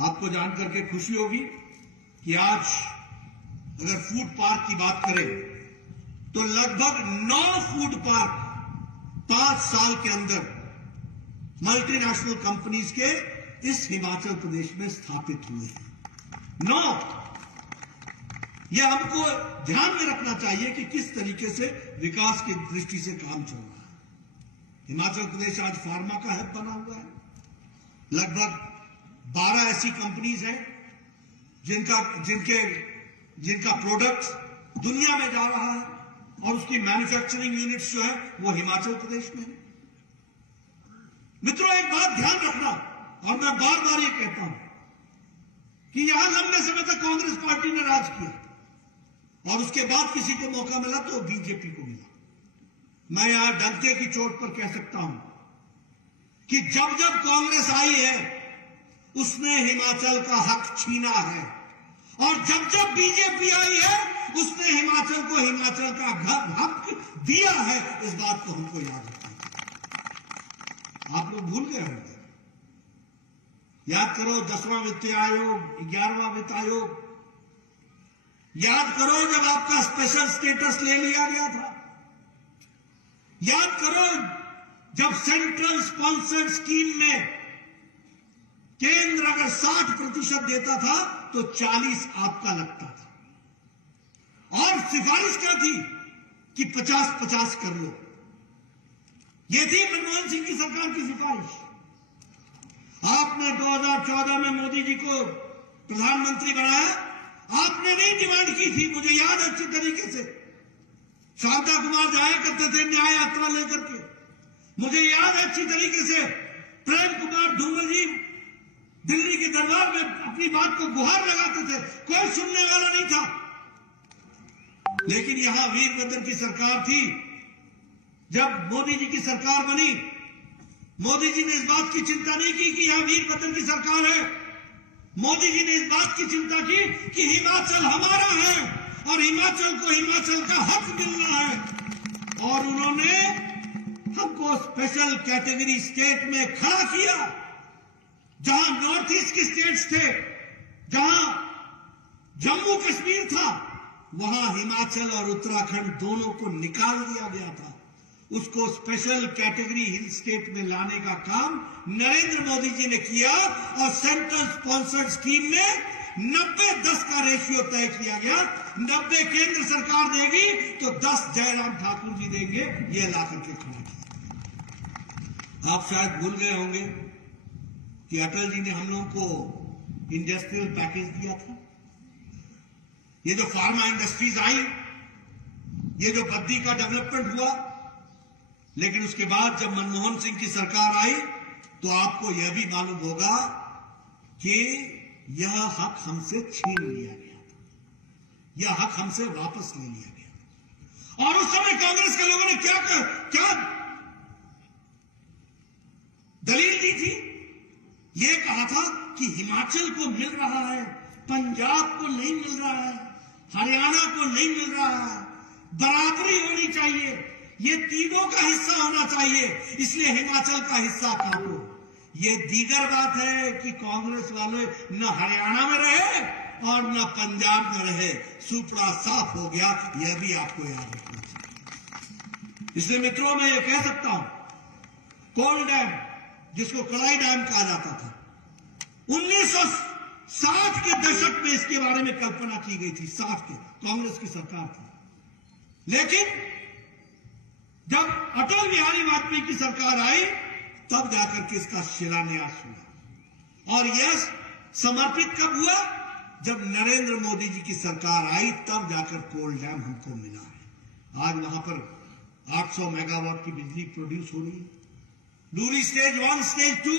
आपको जानकर के खुशी होगी कि आज अगर फूड पार्क की बात करें तो लगभग 9 फूड पार्क 5 साल के अंदर मल्टीनेशनल कंपनीज के इस हिमाचल प्रदेश में स्थापित हुए हैं। 9। यह हमको ध्यान में रखना चाहिए कि किस तरीके से विकास की दृष्टि से काम चल रहा है। हिमाचल प्रदेश आज फार्मा का हब बना हुआ है। लगभग 12 ऐसी कंपनीज हैं जिनका प्रोडक्ट दुनिया में जा रहा है, और उसकी मैन्युफैक्चरिंग यूनिट्स जो है वो हिमाचल प्रदेश में है। मित्रों, एक बात ध्यान रखना, और मैं बार बार ये कहता हूं कि यहां लंबे समय तक कांग्रेस पार्टी ने राज किया, और उसके बाद किसी को मौका मिला तो बीजेपी को मिला। मैं यहां डंके की चोट पर कह सकता हूं कि जब जब कांग्रेस आई है उसने हिमाचल का हक छीना है, और जब जब बीजेपी आई है उसने हिमाचल को हिमाचल का हक दिया है। इस बात को हमको याद रखना है। आप लोग भूल गए होंगे। याद करो 10वां वित्त आयोग, 11वां वित्त आयोग, याद करो जब आपका स्पेशल स्टेटस ले लिया गया था। याद करो जब सेंट्रल स्पॉन्सर्ड स्कीम में केंद्र अगर 60% देता था तो 40 आपका लगता था, और सिफारिश क्या थी कि 50-50 कर लो। यह थी मनमोहन सिंह की सरकार की सिफारिश। आपने 2014 में मोदी जी को प्रधानमंत्री बनाया। आपने नहीं डिमांड की थी, मुझे याद है अच्छी तरीके से। शारदा कुमार जाया करते थे न्याय यात्रा लेकर के, मुझे याद है अच्छी तरीके से। प्रेम कुमार धूमल जी दिल्ली के दरबार में अपनी बात को गुहार लगाते थे, कोई सुनने वाला नहीं था। लेकिन यहां वीरभद्र की सरकार थी। जब मोदी जी की सरकार बनी, मोदी जी ने इस बात की चिंता नहीं की कि यहां वीरभद्र की सरकार है। मोदी जी ने इस बात की चिंता की कि हिमाचल हमारा है और हिमाचल को हिमाचल का हक मिलना है। और उन्होंने हमको स्पेशल कैटेगरी स्टेट में खड़ा किया। जहां नॉर्थ ईस्ट के स्टेट्स थे, जहां जम्मू कश्मीर था, वहां हिमाचल और उत्तराखंड दोनों को निकाल दिया गया था। उसको स्पेशल कैटेगरी हिल स्टेट में लाने का काम नरेंद्र मोदी जी ने किया, और सेंट्रल स्पॉन्सर्ड स्कीम में 90-10 का रेशियो तय किया गया। 90 केंद्र सरकार देगी तो 10 जयराम ठाकुर जी देंगे। ये ला करके खड़ा किया। आप शायद भूल गए होंगे कि अटल जी ने हम लोगों को इंडस्ट्रियल पैकेज दिया था। ये जो फार्मा इंडस्ट्रीज आई, ये जो बद्दी का डेवलपमेंट हुआ, लेकिन उसके बाद जब मनमोहन सिंह की सरकार आई तो आपको यह भी मालूम होगा कि यह हक हमसे छीन लिया गया था, यह हक हमसे वापस ले लिया गया। और उस समय कांग्रेस के लोगों ने क्या दलील दी थी? यह कहा था कि हिमाचल को मिल रहा है, पंजाब को नहीं मिल रहा है, हरियाणा को नहीं मिल रहा है, बराबरी होनी चाहिए, ये तीनों का हिस्सा होना चाहिए, इसलिए हिमाचल का हिस्सा काटो। ये दीगर बात है कि कांग्रेस वाले न हरियाणा में रहे और न पंजाब में रहे। सुपड़ा साफ हो गया, यह भी आपको याद रखना चाहिए। इसलिए मित्रों, मैं ये कह सकता हूं, कोल डैम, जिसको कलाई डैम कहा जाता था, 1960 के दशक में इसके बारे में कल्पना की गई थी। 60 के कांग्रेस की सरकार थी। लेकिन जब अटल बिहारी वाजपेयी की सरकार आई तब जाकर के इसका शिलान्यास हुआ। और यह समर्पित कब हुआ? जब नरेंद्र मोदी जी की सरकार आई तब जाकर कोल डैम हमको मिला है। आज वहां पर 800 मेगावाट की बिजली प्रोड्यूस हो रही है। लूरी स्टेज 1, स्टेज 2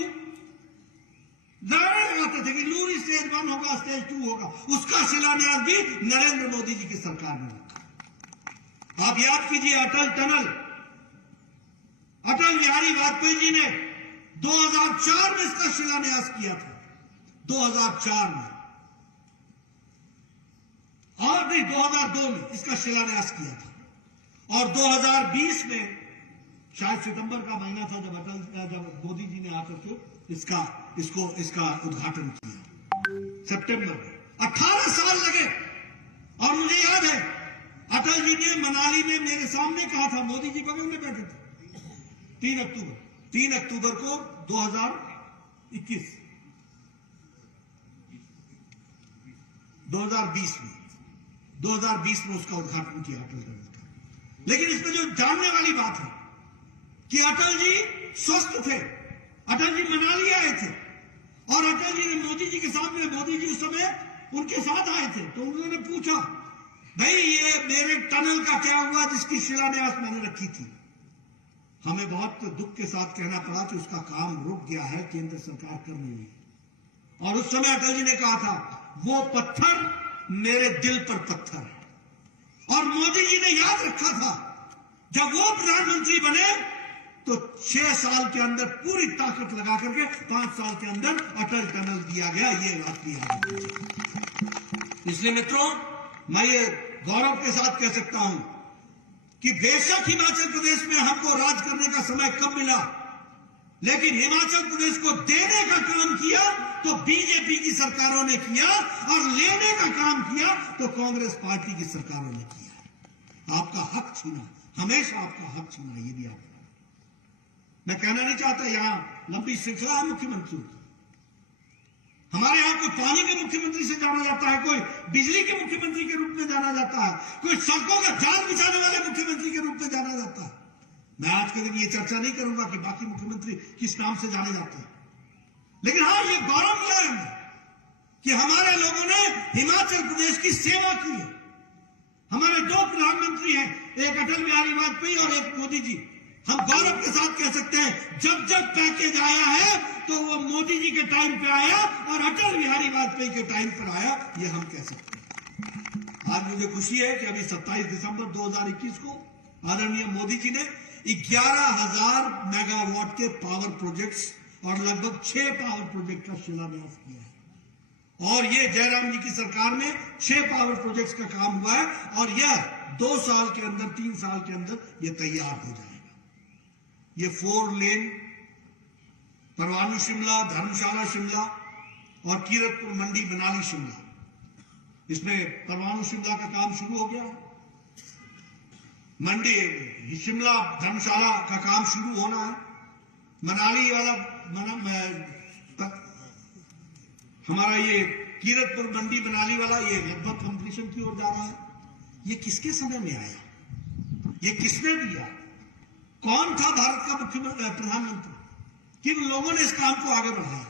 नारे लगाते थे कि लूरी स्टेज 1 होगा, स्टेज 2 होगा। उसका शिलान्यास भी नरेंद्र मोदी जी की सरकार ने रखा। आप याद कीजिए अटल टनल, अटल बिहारी वाजपेयी जी ने 2004 में इसका शिलान्यास किया था। 2004 में, और नहीं 2002 में इसका शिलान्यास किया था। और 2020 में शायद सितंबर का महीना था जब मोदी जी ने आकर के इसका उद्घाटन किया। सितंबर में 18 साल लगे। और मुझे याद है अटल जी ने मनाली में मेरे सामने कहा था, मोदी जी बगल में बैठे थे। 3 अक्टूबर को 2020 में उसका उद्घाटन किया अटल टनल का। लेकिन इसमें जो जानने वाली बात है कि अटल जी स्वस्थ थे, अटल जी मनाली आए थे, और अटल जी ने मोदी जी के सामने, मोदी जी उस समय उनके साथ आए थे, तो उन्होंने पूछा, भाई ये मेरे टनल का क्या हुआ जिसकी शिलान्यास मैंने रखी थी? हमें बहुत दुख के साथ कहना पड़ा कि उसका काम रुक गया है, केंद्र सरकार कर रही है। और उस समय अटल जी ने कहा था, वो पत्थर मेरे दिल पर पत्थर है, और मोदी जी ने याद रखा था, जब वो प्रधानमंत्री बने तो 6 साल के अंदर पूरी ताकत लगा करके 5 साल के अंदर अटल टनल दिया गया। ये बात की याद रखिए। इसलिए मित्रों, मैं ये गौरव के साथ कह सकता हूं कि बेशक हिमाचल प्रदेश में हमको राज करने का समय कम मिला, लेकिन हिमाचल प्रदेश को देने का काम किया तो बीजेपी की सरकारों ने किया, और लेने का काम किया तो कांग्रेस पार्टी की सरकारों ने किया। आपका हक छीना, हमेशा आपका हक छीना, ये भी आप, मैं कहना नहीं चाहता यहां लंबी श्रृंखला है मुख्यमंत्रियों की। हमारे यहां कोई पानी के मुख्यमंत्री से जाना जाता है, कोई बिजली के मुख्यमंत्री के रूप में जाना जाता है, कोई सड़कों का जाल बिछाने वाले मुख्यमंत्री के रूप में जाना जाता है। मैं आज के दिन ये चर्चा नहीं करूंगा कि बाकी मुख्यमंत्री किस नाम से जाने जाते हैं, लेकिन हाँ, ये गौरव मिला है हमें कि हमारे लोगों ने हिमाचल प्रदेश की सेवा की है। हमारे 2 प्रधानमंत्री हैं, एक अटल बिहारी वाजपेयी और एक मोदी जी। हम गौरव के साथ कह सकते हैं, जब जब पैकेज आया है तो वो मोदी जी के टाइम पे आया और अटल बिहारी वाजपेयी के टाइम पर आया, ये हम कह सकते हैं। आज मुझे खुशी है कि अभी 27 दिसंबर 2021 को आदरणीय मोदी जी ने 11,000 मेगावाट के पावर प्रोजेक्ट्स और लगभग 6 पावर प्रोजेक्ट का शिलान्यास किया है। और ये जयराम जी की सरकार में 6 पावर प्रोजेक्ट्स का काम हुआ है, और यह 2 साल के अंदर, 3 साल के अंदर ये तैयार हो जाएगा। ये 4 लेन परवाणु शिमला, धर्मशाला शिमला और कीरतपुर मंडी मनाली शिमला, इसमें परवाणु शिमला का काम शुरू हो गया, मंडी शिमला धर्मशाला का काम शुरू होना है, मनाली वाला हमारा ये कीरतपुर मंडी मनाली वाला ये लगभग कंप्लीशन की ओर जा रहा है। ये किसके समय में आया, ये किसने दिया, कौन था भारत का मुख्यमंत्री, प्रधानमंत्री, किन लोगों ने इस काम को आगे बढ़ाया?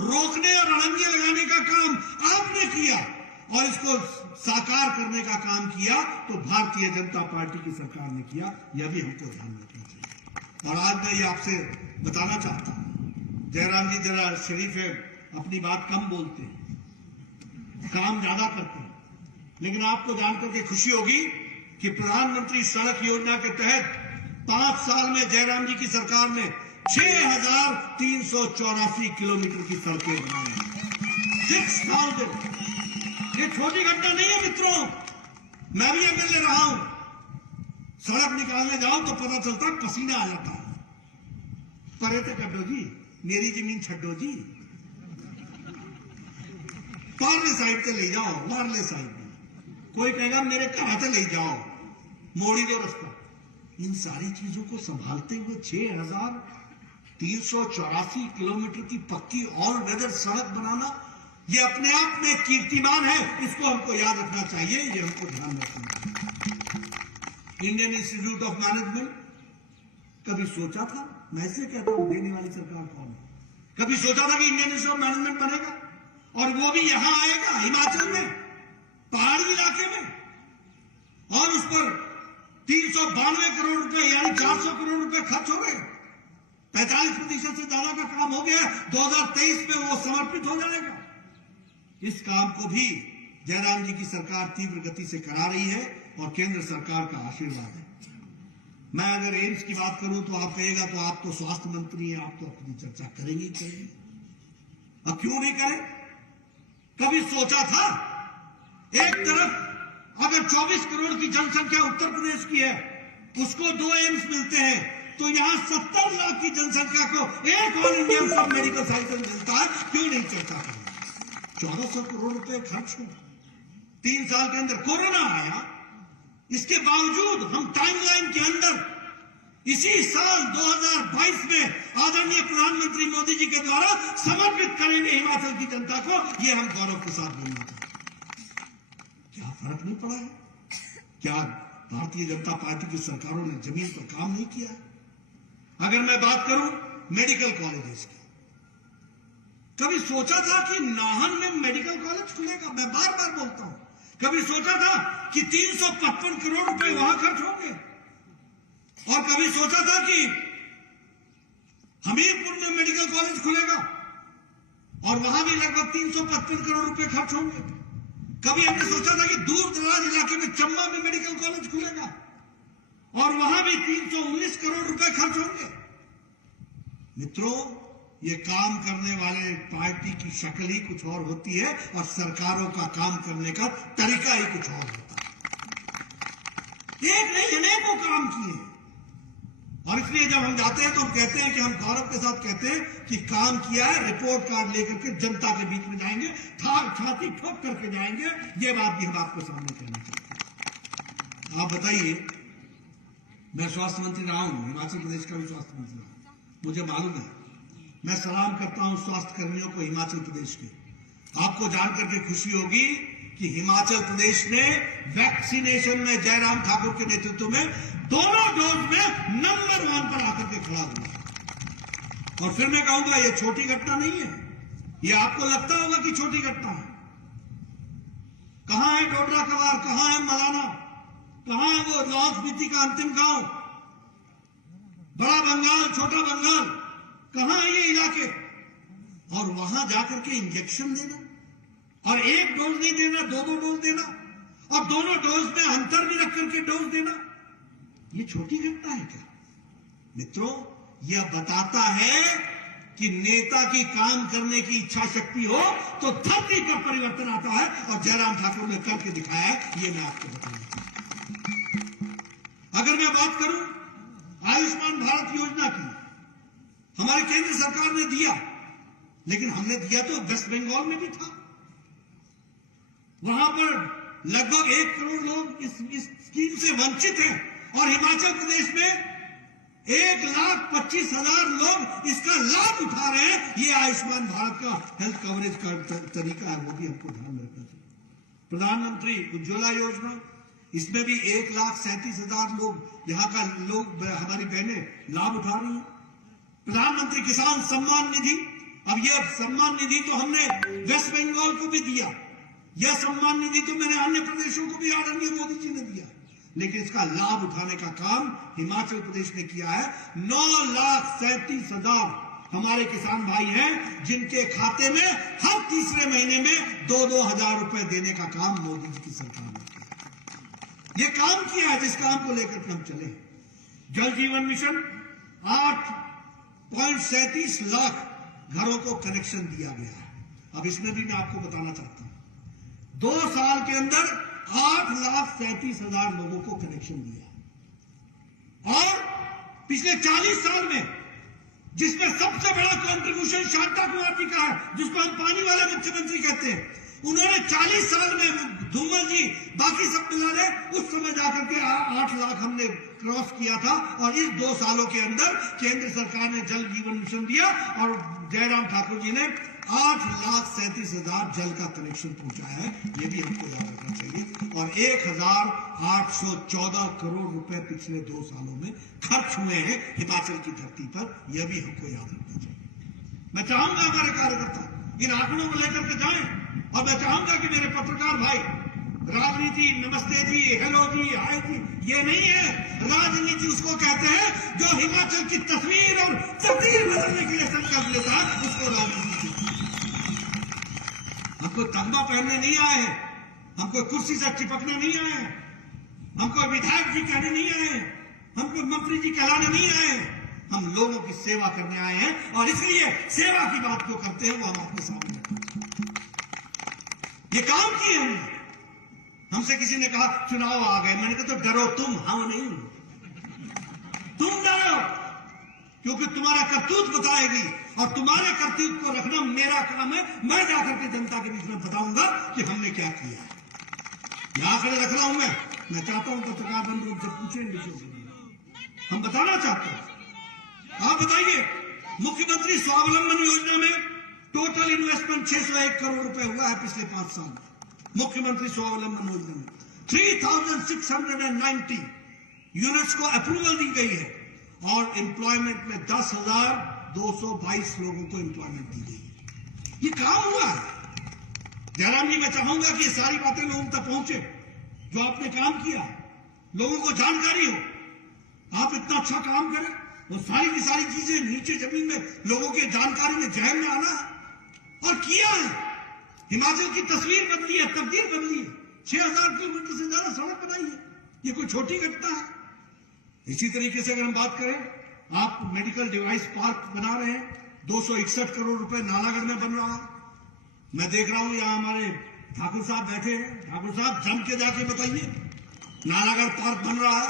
रोकने और अड़ंगे लगाने का काम आपने किया, और इसको साकार करने का काम किया तो भारतीय जनता पार्टी की सरकार ने किया। यह भी हमको ध्यान रखना चाहिए। और आज मैं ये आपसे बताना चाहता हूं, जयराम जी जरा शरीफ है, अपनी बात कम बोलते हैं, काम ज्यादा करते हैं, लेकिन आपको जानकर के खुशी होगी कि प्रधानमंत्री सड़क योजना के तहत 5 साल में जयराम जी की सरकार ने 6,384 किलोमीटर की सड़कें बनाई। 6,000। ये छोटी घटना नहीं है मित्रों, मैं भी एमएलए रहा हूं। सड़क निकालने जाओ तो पता चलता है पसीना आ जाता है। परे तो कड्डो जी, मेरी जमीन छड्डो जी, पारले साइड से ले जाओ, वारले साइड में कोई कहेगा मेरे घर से ले जाओ, मोड़ी दो रास्ता। इन सारी चीजों को संभालते हुए 6,384 किलोमीटर की पक्की ऑल वेदर सड़क बनाना, यह अपने आप में कीर्तिमान है। इसको हमको याद रखना चाहिए, ये हमको ध्यान रखना चाहिए। इंडियन इंस्टीट्यूट ऑफ मैनेजमेंट, कभी सोचा था, मैं इसलिए कहता हूं देने वाली सरकार कौन है, कभी सोचा था कि इंडियन इंस्टीट्यूट ऑफ मैनेजमेंट बनेगा और वो भी यहां आएगा हिमाचल में, पहाड़ी इलाके में, और उस पर 392 करोड़ रुपए यानी 400 करोड़ रुपए खर्च हो गए। 45% से ज्यादा का काम हो गया। 2023 में वो समर्पित हो जाएगा। इस काम को भी जयराम जी की सरकार तीव्र गति से करा रही है और केंद्र सरकार का आशीर्वाद है। मैं अगर एम्स की बात करूं तो आप कहेगा तो आप तो स्वास्थ्य मंत्री हैं, आप तो अपनी चर्चा करेंगे ही करेंगे, अब क्यों नहीं करें? कभी सोचा था एक तरफ अगर 24 करोड़ की जनसंख्या उत्तर प्रदेश की है, उसको 2 एम्स मिलते हैं, तो यहां 70 लाख की जनसंख्या को एक ऑल इंडिया सब मेडिकल सेंटर मिलता है, क्यों नहीं चर्चा करें? 1400 करोड़ रुपए खर्च हो 3 साल के अंदर। कोरोना आया, इसके बावजूद हम टाइमलाइन के अंदर इसी साल 2022 में आदरणीय प्रधानमंत्री मोदी जी के द्वारा समर्पित करेंगे हिमाचल की जनता को। यह हम गौरव के साथ बोलना चाहते हैं। क्या फर्क नहीं पड़ा है? क्या भारतीय जनता पार्टी की सरकारों ने जमीन पर काम नहीं किया? अगर मैं बात करूं मेडिकल कॉलेजेस की, कभी सोचा था कि नाहन में मेडिकल कॉलेज खुलेगा? मैं बार बार बोलता हूं, कभी सोचा था कि 355 करोड़ रुपए वहां खर्च होंगे? और कभी सोचा था कि हमीरपुर में मेडिकल कॉलेज खुलेगा और वहां भी लगभग 355 करोड़ रुपए खर्च होंगे? कभी हमने सोचा था कि दूर दराज इलाके में चंबा में मेडिकल कॉलेज खुलेगा और वहां भी 319 करोड़ रुपए खर्च होंगे। मित्रों, ये काम करने वाले पार्टी की शक्ल ही कुछ और होती है और सरकारों का काम करने का तरीका ही कुछ और होता है। एक नहीं अनेकों काम किए हैं और इसलिए जब हम जाते हैं तो हम कहते हैं कि हम गौरव के साथ कहते हैं कि काम किया है, रिपोर्ट कार्ड लेकर के जनता के बीच में जाएंगे, छाती ठोक करके जाएंगे। ये बात भी हम आपको सामने कहना चाहते हैं। आप बताइए, मैं स्वास्थ्य मंत्री रहा हूं, हिमाचल प्रदेश का भी स्वास्थ्य मंत्री रहा हूं, मुझे मालूम है। मैं सलाम करता हूं स्वास्थ्य कर्मियों को हिमाचल प्रदेश के। आपको जानकर के खुशी होगी कि हिमाचल प्रदेश ने वैक्सीनेशन में जयराम ठाकुर के नेतृत्व में दोनों डोज में नंबर 1 पर आकर के खड़ा हुआ। और फिर मैं कहूंगा, यह छोटी घटना नहीं है। यह आपको लगता होगा कि छोटी घटना है। कहां है डोडरा कवार, कहां है मलाना, कहां है वो लाहौल स्पीति का अंतिम गांव, बड़ा बंगाल, छोटा बंगाल, कहां है ये इलाके? और वहां जाकर के इंजेक्शन देना और एक डोज नहीं देना, 2-2 डोज देना और दोनों डोज में अंतर भी रख करके डोज देना, ये छोटी घटना है क्या? मित्रों, यह बताता है कि नेता की काम करने की इच्छा शक्ति हो तो धरती पर परिवर्तन आता है और जयराम ठाकुर ने करके दिखाया है। यह मैं आपको बताना चाहता हूं। अगर मैं बात करूं आयुष्मान भारत योजना की, हमारे केंद्र सरकार ने दिया, लेकिन हमने दिया तो वेस्ट बंगाल में भी था। वहां पर लगभग 1 करोड़ लोग इस स्कीम से वंचित हैं और हिमाचल प्रदेश में 1,25,000 लोग इसका लाभ उठा रहे हैं। ये आयुष्मान भारत का हेल्थ कवरेज का तरीका है, वो भी हमको ध्यान में रखना चाहिए। प्रधानमंत्री उज्ज्वला योजना, इसमें भी 1,37,000 लोग, यहां का लोग, हमारी बहनें लाभ उठा रही हैं। प्रधानमंत्री किसान सम्मान निधि, अब यह सम्मान निधि तो हमने वेस्ट बंगाल को भी दिया, यह सम्मान निधि तो मैंने अन्य प्रदेशों को भी आदरणीय मोदी जी ने दिया, लेकिन इसका लाभ उठाने का काम हिमाचल प्रदेश ने किया है। 9,37,000 हमारे किसान भाई हैं जिनके खाते में हर तीसरे महीने में 2-2 हजार रुपए देने का काम मोदी जी की सरकार ने किया। यह काम किया है जिस काम को लेकर हम चले। जल जीवन मिशन, 8.37 लाख घरों को कनेक्शन दिया गया है। अब इसमें भी मैं आपको बताना चाहता हूं, 2 साल के अंदर 8,37,000 लोगों को कनेक्शन दिया और पिछले 40 साल में जिसमें सबसे बड़ा कंट्रीब्यूशन शांता कुमार जी का है, जिसको हम पानी वाले मुख्यमंत्री कहते हैं, उन्होंने 40 साल में, धूमल जी बाकी सब मिला ले, उस समय जाकर के 8 लाख हमने क्रॉस किया था और इस 2 सालों के अंदर केंद्र सरकार ने जल जीवन मिशन दिया और जयराम ठाकुर जी ने 8,37,000 जल का कनेक्शन पहुंचाया है। यह भी हमको याद रखना चाहिए। और 1,814 करोड़ रुपए पिछले 2 सालों में खर्च हुए हैं हिमाचल की धरती पर, यह भी हमको याद रखना चाहिए। मैं चाहूंगा हमारे कार्यकर्ता इन आंकड़ों को लेकर के जाएं और मैं चाहूंगा कि मेरे पत्रकार भाई, राजनीति नमस्ते जी, हेलो जी, हाय जी, ये नहीं है। राजनीति उसको कहते हैं जो हिमाचल की तस्वीर और तकदीर बदलने के लिए संकल्प लेता है, उसको राजनीति। हमको तगमा पहनने नहीं आए हैं, हमको कुर्सी से चिपकने नहीं आए हैं, हमको विधायक जी कहने नहीं आए हैं, हमको मंत्री जी कहलाने नहीं आए हैं। हम लोगों की सेवा करने आए हैं और इसलिए सेवा की बात जो करते हैं वो हम आपके सामने रखते हैं। ये काम किए हमने। हमसे किसी ने कहा चुनाव आ गए, मैंने कहा तो डरो तुम, हम नहीं। तुम डरो क्योंकि तुम्हारा करतूत बताएगी और तुम्हारे करतूत को रखना मेरा काम है। मैं जाकर के जनता के बीच में बताऊंगा कि हमने क्या किया है। यहां खड़े रख रहा हूं मैं चाहता हूं पत्रकार बंधु रूप से पूछें, हम बताना चाहते हैं। आप बताइए, मुख्यमंत्री स्वावलंबन योजना में टोटल इन्वेस्टमेंट 601 करोड़ रुपए हुआ है पिछले 5 साल में। मुख्यमंत्री स्वावलंबन योजना में 3,690 यूनिट्स को अप्रूवल दी गई है और एम्प्लॉयमेंट में 10,222 लोगों को एम्प्लॉयमेंट दी गई है। ये काम हुआ है। जयराम जी, मैं चाहूंगा कि ये सारी बातें लोगों तक पहुंचे, जो आपने काम किया है, लोगों को जानकारी हो। आप इतना अच्छा काम करें, वो सारी की सारी चीजें नीचे जमीन में लोगों के जानकारी में जहन में आना है और किया है। हिमाचल की तस्वीर बदली है, तकदीर बदली है। 6000 किलोमीटर से ज्यादा सड़क बनाई है, ये कोई छोटी घटना है? इसी तरीके से अगर हम बात करें, आप मेडिकल डिवाइस पार्क बना रहे हैं, 261 करोड़ रुपए नालागढ़ में बन रहा है। मैं देख रहा हूं यहां हमारे ठाकुर साहब बैठे हैं। ठाकुर साहब जम के जाके बताइए, नालागढ़ पार्क बन रहा है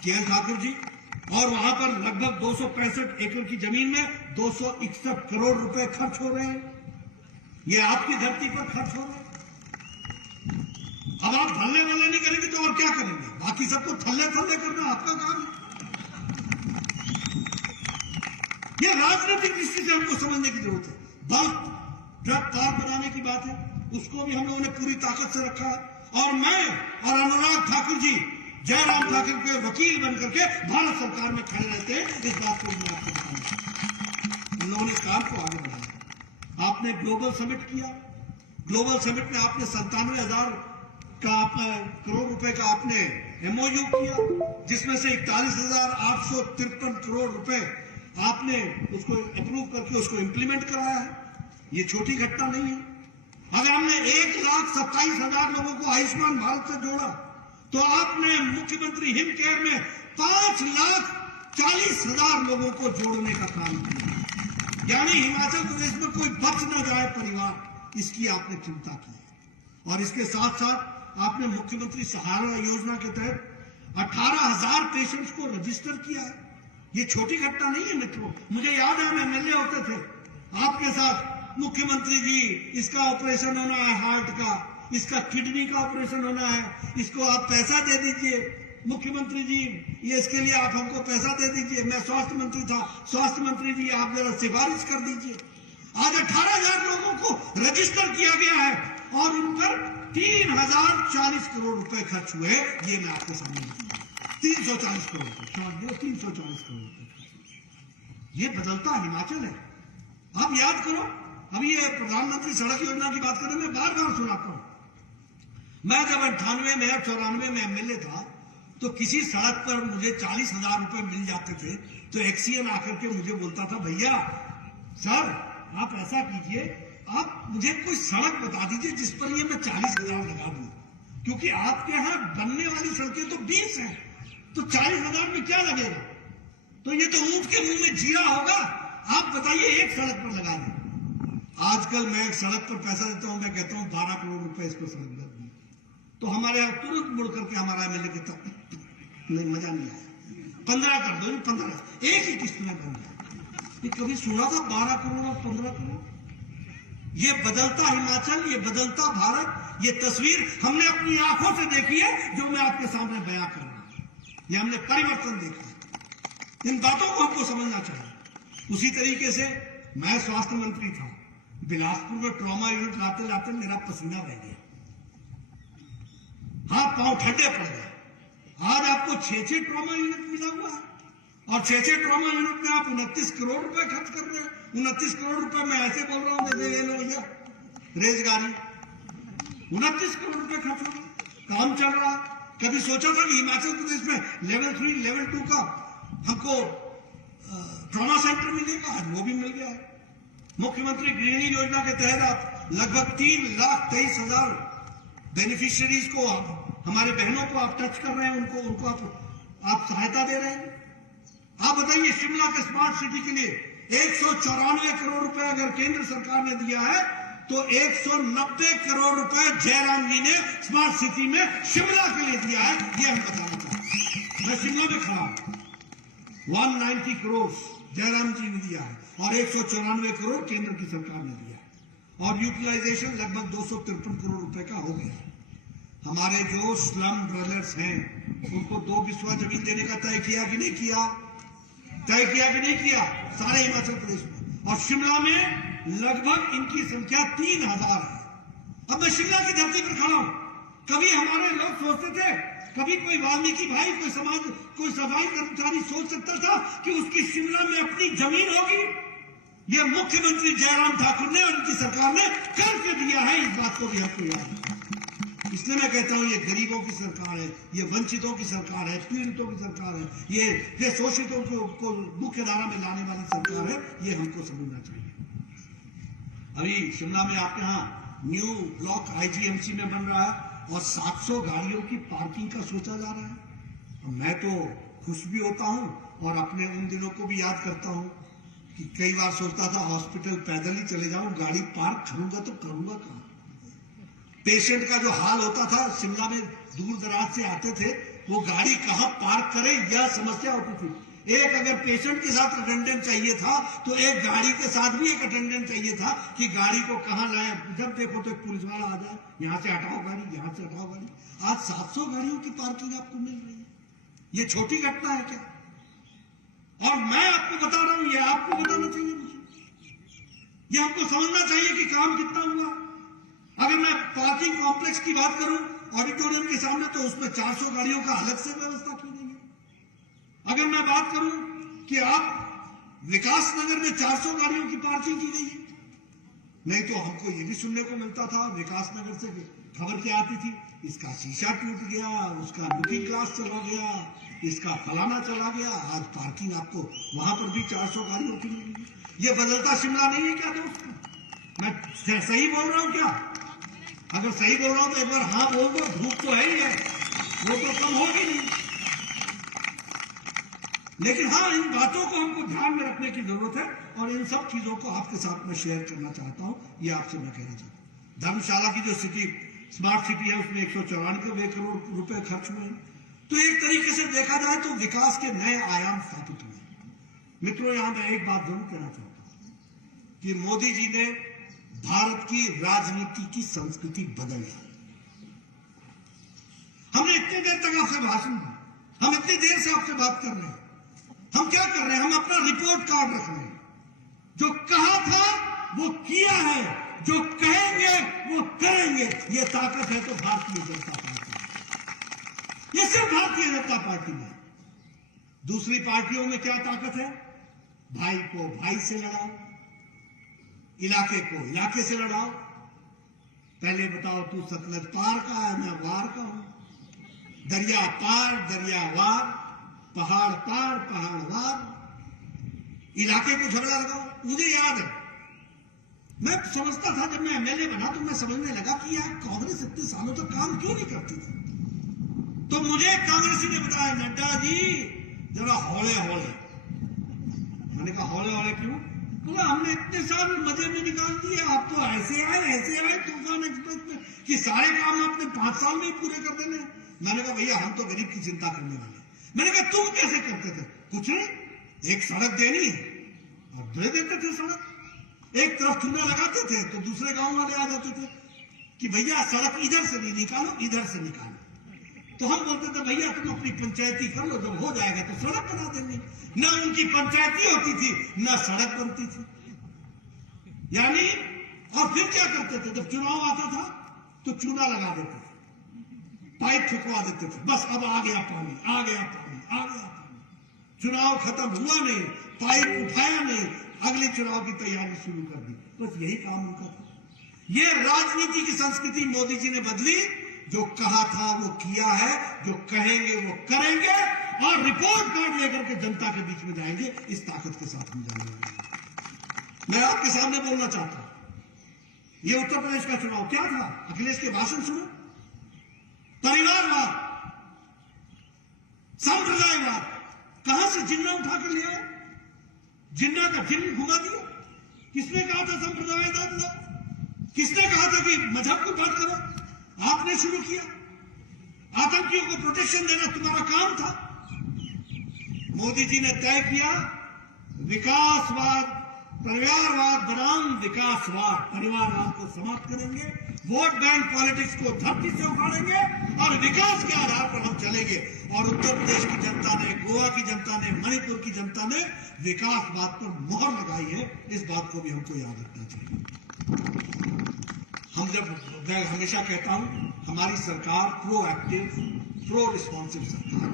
केएल ठाकुर जी, और वहां पर लगभग 265 एकड़ की जमीन में 261 करोड़ रुपए खर्च हो रहे हैं। ये आपकी धरती पर खर्च हो रहे हैं। अब आप थल्ले वल्ले नहीं करेंगे तो और क्या करेंगे? बाकी सबको थल्ले थल्ले करना आपका काम है। ये राजनीतिक दृष्टि से हमको समझने की जरूरत है। बल्क ट्रक पार्क बनाने की बात है, उसको भी हम लोगों ने पूरी ताकत से रखा है। और मैं और अनुराग ठाकुर जी जयराम ठाकुर के वकील बनकर के भारत सरकार में खड़े रहते हैं। इस बात को मैं आपको बताऊंगा, हम लोगों ने काम को आगे बढ़ाया। आपने ग्लोबल समिट किया, ग्लोबल समिट में आपने 97,000 करोड़ रुपए का आपने एमओयू किया, जिसमें से 41,853 करोड़ रुपए आपने उसको अप्रूव करके उसको इंप्लीमेंट कराया है। ये छोटी घटना नहीं है। अगर हमने 1,27,000 लोगों को आयुष्मान भारत से जोड़ा, तो आपने मुख्यमंत्री हिम केयर में 5,40,000 लोगों को जोड़ने का काम किया। यानी हिमाचल प्रदेश में कोई बच न जाए परिवार, इसकी आपने चिंता की है। और इसके साथ साथ आपने मुख्यमंत्री सहारा योजना के तहत 18,000 पेशेंट्स को रजिस्टर किया है। ये छोटी घटना नहीं है मित्रों। मुझे याद है, हम एमएलए होते थे आपके साथ, मुख्यमंत्री जी इसका ऑपरेशन होना है हार्ट का, इसका किडनी का ऑपरेशन होना है, इसको आप पैसा दे दीजिए। मुख्यमंत्री जी ये इसके लिए आप हमको पैसा दे दीजिए। मैं स्वास्थ्य मंत्री था, स्वास्थ्य मंत्री जी आप जरा सिफारिश कर दीजिए। आज 18,000 लोगों को रजिस्टर किया गया है और उन पर 3,040 करोड़ रुपए खर्च हुए। ये मैं आपको सामने 340 करोड़ रुपए, 340 करोड़ रुपए। ये बदलता हिमाचल है। आप याद करो, अभी ये प्रधानमंत्री सड़क योजना की बात करें, मैं बार बार सुनाता हूं। मैं जब 98 में 94 में एमएलए था, तो किसी सड़क पर मुझे 40,000 रुपए मिल जाते थे, तो एक्सीएन आकर के मुझे बोलता था, भैया सर आप ऐसा कीजिए, आप मुझे कोई सड़क बता दीजिए जिस पर ये मैं 40,000 लगा दूं, क्योंकि आपके यहां बनने वाली सड़कें तो 20 हैं, तो 40,000 में क्या लगेगा? तो ये तो ऊंट के मुंह में जीरा होगा। आप बताइए एक सड़क पर लगा दें। आजकल मैं एक सड़क पर पैसा देता हूं, मैं कहता हूं 12 करोड़ रुपए इस पर सड़क लग गई, तो हमारे यहां तुरंत मुड़ करके हमारा एमएलए कहता नहीं, मजा नहीं आया, 15 कर दो, 15 एक ही किस्त में बन गया। ये कभी सुना था 12 करोड़ और 15 करोड़? ये बदलता हिमाचल, ये बदलता भारत, ये तस्वीर हमने अपनी आंखों से देखी है, जो मैं आपके सामने बयां कर रहा हूं। ये हमने परिवर्तन देखा है। इन बातों को हमको समझना चाहिए। उसी तरीके से मैं स्वास्थ्य मंत्री था, बिलासपुर में ट्रॉमा यूनिट लाते लाते मेरा पसीना बह गया, हाथ पांव ठंडे पड़ गए। आज आपको 6 ट्रॉमा यूनिट मिला हुआ है, और 6 ट्रॉमा यूनिट में आप 29 करोड़ रुपए खर्च कर रहे हैं। 29 करोड़ रुपए मैं ऐसे बोल रहा हूं, ले लो भैया रेजगारी, 29 करोड़ रुपए खर्च हो रहा, काम चल रहा। कभी सोचा था कि हिमाचल प्रदेश में लेवल 3 लेवल 2 का हमको ट्रॉमा सेंटर मिलेगा? आज वो भी मिल गया है। मुख्यमंत्री गृहिणी योजना के तहत लगभग 3,23,000 बेनिफिशियरीज को, हमारे बहनों को आप टच कर रहे हैं, उनको आप सहायता दे रहे हैं। आप बताइए, शिमला के स्मार्ट सिटी के लिए 194 करोड़ रुपए अगर केंद्र सरकार ने दिया है, तो 190 करोड़ रुपए जयराम जी ने स्मार्ट सिटी में शिमला के लिए दिया है। ये हम बताना चाहते हैं। मैं शिमला में खड़ा हूं, 190 करोड़ जयराम जी ने दिया है और 194 करोड़ केंद्र की सरकार ने दिया है, और यूटिलाइजेशन लगभग 253 करोड़ रुपए का हो गया। हमारे जो स्लम डवेलर्स हैं, उनको 2 बिस्वा जमीन देने का तय किया कि नहीं किया? तय किया कि नहीं किया? सारे हिमाचल प्रदेश में। और शिमला में लगभग इनकी संख्या 3,000 है। अब मैं शिमला की धरती पर खड़ा हूं। कभी हमारे लोग सोचते थे, कभी कोई वाल्मीकि भाई, कोई समाज, कोई सफाई कर्मचारी सोच सकता था कि उसकी शिमला में अपनी जमीन होगी? यह मुख्यमंत्री जयराम ठाकुर ने और उनकी सरकार ने करके दिया है। इस बात को भी हमको याद है। इसलिए मैं कहता हूं, ये गरीबों की सरकार है, ये वंचितों की सरकार है, पीड़ितों की सरकार है, ये शोषितों को मुख्य धारा में लाने वाली सरकार है। ये हमको समझना चाहिए। अभी शिमला में आपके यहां न्यू ब्लॉक आईजीएमसी में बन रहा है और 700 गाड़ियों की पार्किंग का सोचा जा रहा है। मैं तो खुश भी होता हूं और अपने उन दिनों को भी याद करता हूं कि कई बार सोचता था हॉस्पिटल पैदल ही चले जाऊं, गाड़ी पार्क करूंगा तो करूंगा कहां। पेशेंट का जो हाल होता था, शिमला में दूर दराज से आते थे, वो गाड़ी कहां पार्क करे यह समस्या होती थी। एक अगर पेशेंट के साथ अटेंडेंट चाहिए था तो एक गाड़ी के साथ भी एक अटेंडेंट चाहिए था कि गाड़ी को कहां लाए। जब देखो तो एक पुलिस वाला आ जाए, यहां से हटाओ गाड़ी, यहां से हटाओ गाड़ी। आज 700 गाड़ियों की पार्किंग आपको मिल रही है, ये छोटी घटना है क्या? और मैं आपको बता रहा हूं, ये आपको बताना चाहिए मुझे, ये आपको समझना चाहिए कि काम कितना हुआ। अगर मैं पार्किंग कॉम्प्लेक्स की बात करूं ऑडिटोरियम के सामने, तो उसमें 400 गाड़ियों का अलग से व्यवस्था की गई है। अगर मैं बात करूं कि आप विकास नगर में 400 गाड़ियों की पार्किंग की गई है, नहीं तो हमको ये भी सुनने को मिलता था विकास नगर से खबर क्या आती थी, इसका शीशा टूट गया, उसका लुकिंग ग्लास चला गया, इसका फलाना चला गया। आज पार्किंग आपको वहां पर भी 400 गाड़ियों की मिली है। ये बदलता शिमला नहीं है क्या दोस्तों? मैं सही बोल रहा हूं क्या? अगर सही बोल रहा हूं तो एक बार हाँ बोल दो। धूप तो है ही है, वो तो कम होगी नहीं। लेकिन हाँ, इन बातों को हमको ध्यान में रखने की जरूरत है और इन सब चीजों को आपके साथ में शेयर करना चाहता हूं। ये आपसे मैं कहना चाहता हूं, धर्मशाला की जो सिटी स्मार्ट सिटी है उसमें 194 करोड़ रुपए खर्च हुए हैं। तो एक तरीके से देखा जाए तो विकास के नए आयाम स्थापित हुए। मित्रों, यहां मैं एक बात जरूर कहना चाहता हूं कि मोदी जी ने भारत की राजनीति की संस्कृति बदल दी। हमने इतनी देर तक आपसे भाषण दिया, हम इतनी देर से आपसे बात कर रहे हैं, हम क्या कर रहे हैं? हम अपना रिपोर्ट कार्ड रख रहे हैं। जो कहा था वो किया है, जो कहेंगे वो करेंगे। ये ताकत है तो भारतीय जनता पार्टी, ये सिर्फ भारतीय जनता पार्टी में। दूसरी पार्टियों में क्या ताकत है? भाई को भाई से लड़ाओ, इलाके को इलाके से लड़ाओ। पहले बताओ तू सतलज पार का है, मैं वार का हूं। दरिया पार दरिया वार, पहाड़ पार पहाड़ वार। इलाके को झगड़ा लगाओ। मुझे याद है, मैं समझता था जब मैं एमएलए बना तो मैं समझने लगा कि यार कांग्रेस इतने सालों तक काम क्यों नहीं करती थी। तो मुझे कांग्रेसी ने बताया, नड्डा जी जरा हौले हौले। मैंने कहा हौले हौले क्यों? बोला हमने इतने साल मजे में निकाल दिए, आप तो ऐसे आए तूफान एक्सप्रेस में कि सारे काम आपने 5 साल में ही पूरे कर देने। मैंने कहा भैया हम तो गरीब की चिंता करने वाले। मैंने कहा तुम कैसे करते थे? कुछ नहीं, एक सड़क देनी है और दे देते थे सड़क। एक तरफ चूना लगाते थे तो दूसरे गांव वाले आ जाते थे कि भैया सड़क इधर से नहीं निकालो, इधर से निकालो। तो हम बोलते थे भैया तुम अपनी पंचायती कर लो, जब हो जाएगा तो सड़क बना देंगे। न उनकी पंचायती होती थी न सड़क बनती थी। यानी और फिर क्या करते थे? जब चुनाव आता था तो चूना लगा देते थे, पाइप फेंकवा देते थे, बस अब आ गया पानी, आ गया पानी, आ गया पानी। चुनाव खत्म हुआ नहीं, पाइप उठाया नहीं, अगले चुनाव की तैयारी शुरू कर दी। बस यही काम उनका था। ये राजनीति की संस्कृति मोदी जी ने बदली। जो कहा था वो किया है, जो कहेंगे वो करेंगे और रिपोर्ट कार्ड लेकर के जनता के बीच में जाएंगे। इस ताकत के साथ हम जाएंगे। मैं आपके सामने बोलना चाहता हूं, ये उत्तर प्रदेश का चुनाव क्या था? अखिलेश के भाषण सुनो। परिवारवाद, संप्रदायवाद, कहां से जिन्ना उठा कर लिया? जिन्ना का जिन्न घुमा दिया। किसने कहा था संप्रदायवाद लाओ? किसने कहा था कि मजहब को बात करो? आपने शुरू किया। आतंकियों को प्रोटेक्शन देना तुम्हारा काम था। मोदी जी ने तय किया विकासवाद, परिवारवाद बनाम विकासवाद। परिवारवाद को समाप्त करेंगे, वोट बैंक पॉलिटिक्स को धरती से उखाड़ेंगे और विकास के आधार पर हम चलेंगे। और उत्तर प्रदेश की जनता ने, गोवा की जनता ने, मणिपुर की जनता ने विकासवाद पर मोहर लगाई है। इस बात को भी हमको याद रखना चाहिए। मैं हमेशा कहता हूं हमारी सरकार प्रोएक्टिव, प्रो रिस्पॉन्सिव सरकार,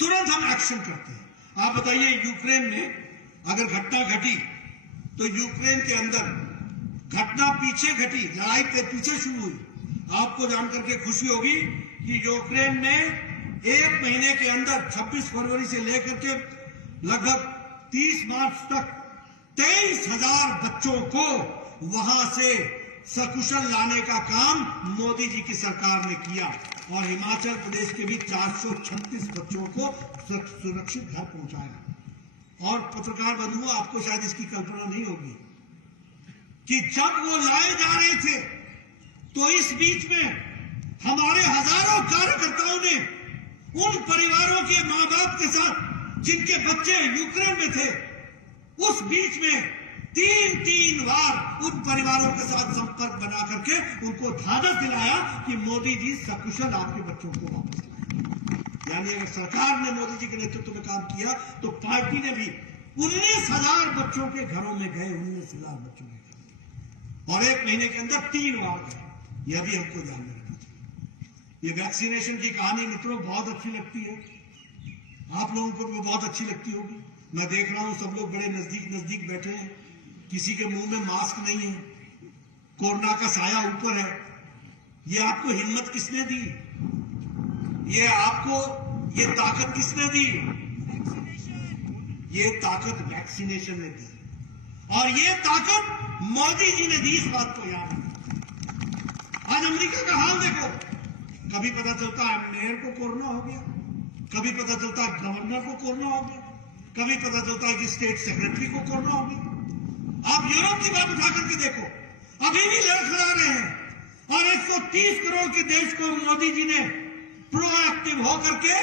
तुरंत हम एक्शन करते हैं। आप बताइए यूक्रेन में अगर घटना घटी तो यूक्रेन के अंदर घटना पीछे घटी, लड़ाई पे पीछे शुरू हुई। आपको जानकर के खुशी होगी कि यूक्रेन में 1 महीने के अंदर 26 फरवरी से लेकर के लगभग 30 मार्च तक 23,000 बच्चों को वहां से सकुशल लाने का काम मोदी जी की सरकार ने किया और हिमाचल प्रदेश के भी 436 बच्चों को सुरक्षित घर पहुंचाया। और पत्रकार बंधुओं, आपको शायद इसकी कल्पना नहीं होगी कि जब वो लाए जा रहे थे तो इस बीच में हमारे हजारों कार्यकर्ताओं ने उन परिवारों के मां बाप के साथ जिनके बच्चे यूक्रेन में थे, उस बीच में 3 बार उन परिवारों के साथ संपर्क बना करके उनको धादस दिलाया कि मोदी जी सकुशल आपके बच्चों को वापस लाए। यानी अगर सरकार ने मोदी जी के नेतृत्व में काम किया तो पार्टी ने भी 19,000 बच्चों के घरों में गए, 19,000 बच्चों के घर, और 1 महीने के अंदर 3 बार गए। यह भी हमको ध्यान में रखना चाहिए। ये वैक्सीनेशन की कहानी मित्रों बहुत अच्छी लगती है, आप लोगों को भी बहुत अच्छी लगती होगी। मैं देख रहा हूं सब लोग बड़े नजदीक बैठे हैं, किसी के मुंह में मास्क नहीं है, कोरोना का साया ऊपर है। ये आपको हिम्मत किसने दी? ये आपको ये ताकत किसने दी? ये ताकत वैक्सीनेशन ने दी, और ये ताकत मोदी जी ने दी। इस बात को याद रखना। आज अमेरिका का हाल देखो, कभी पता चलता है मेयर को कोरोना हो गया, कभी पता चलता है गवर्नर को कोरोना हो गया, कभी पता चलता है कि स्टेट सेक्रेटरी को कोरोना हो गया। आप यूरोप की बात उठा करके देखो, अभी भी लड़खड़ा रहे हैं। और 130 करोड़ के देश को मोदी जी ने प्रोएक्टिव होकर के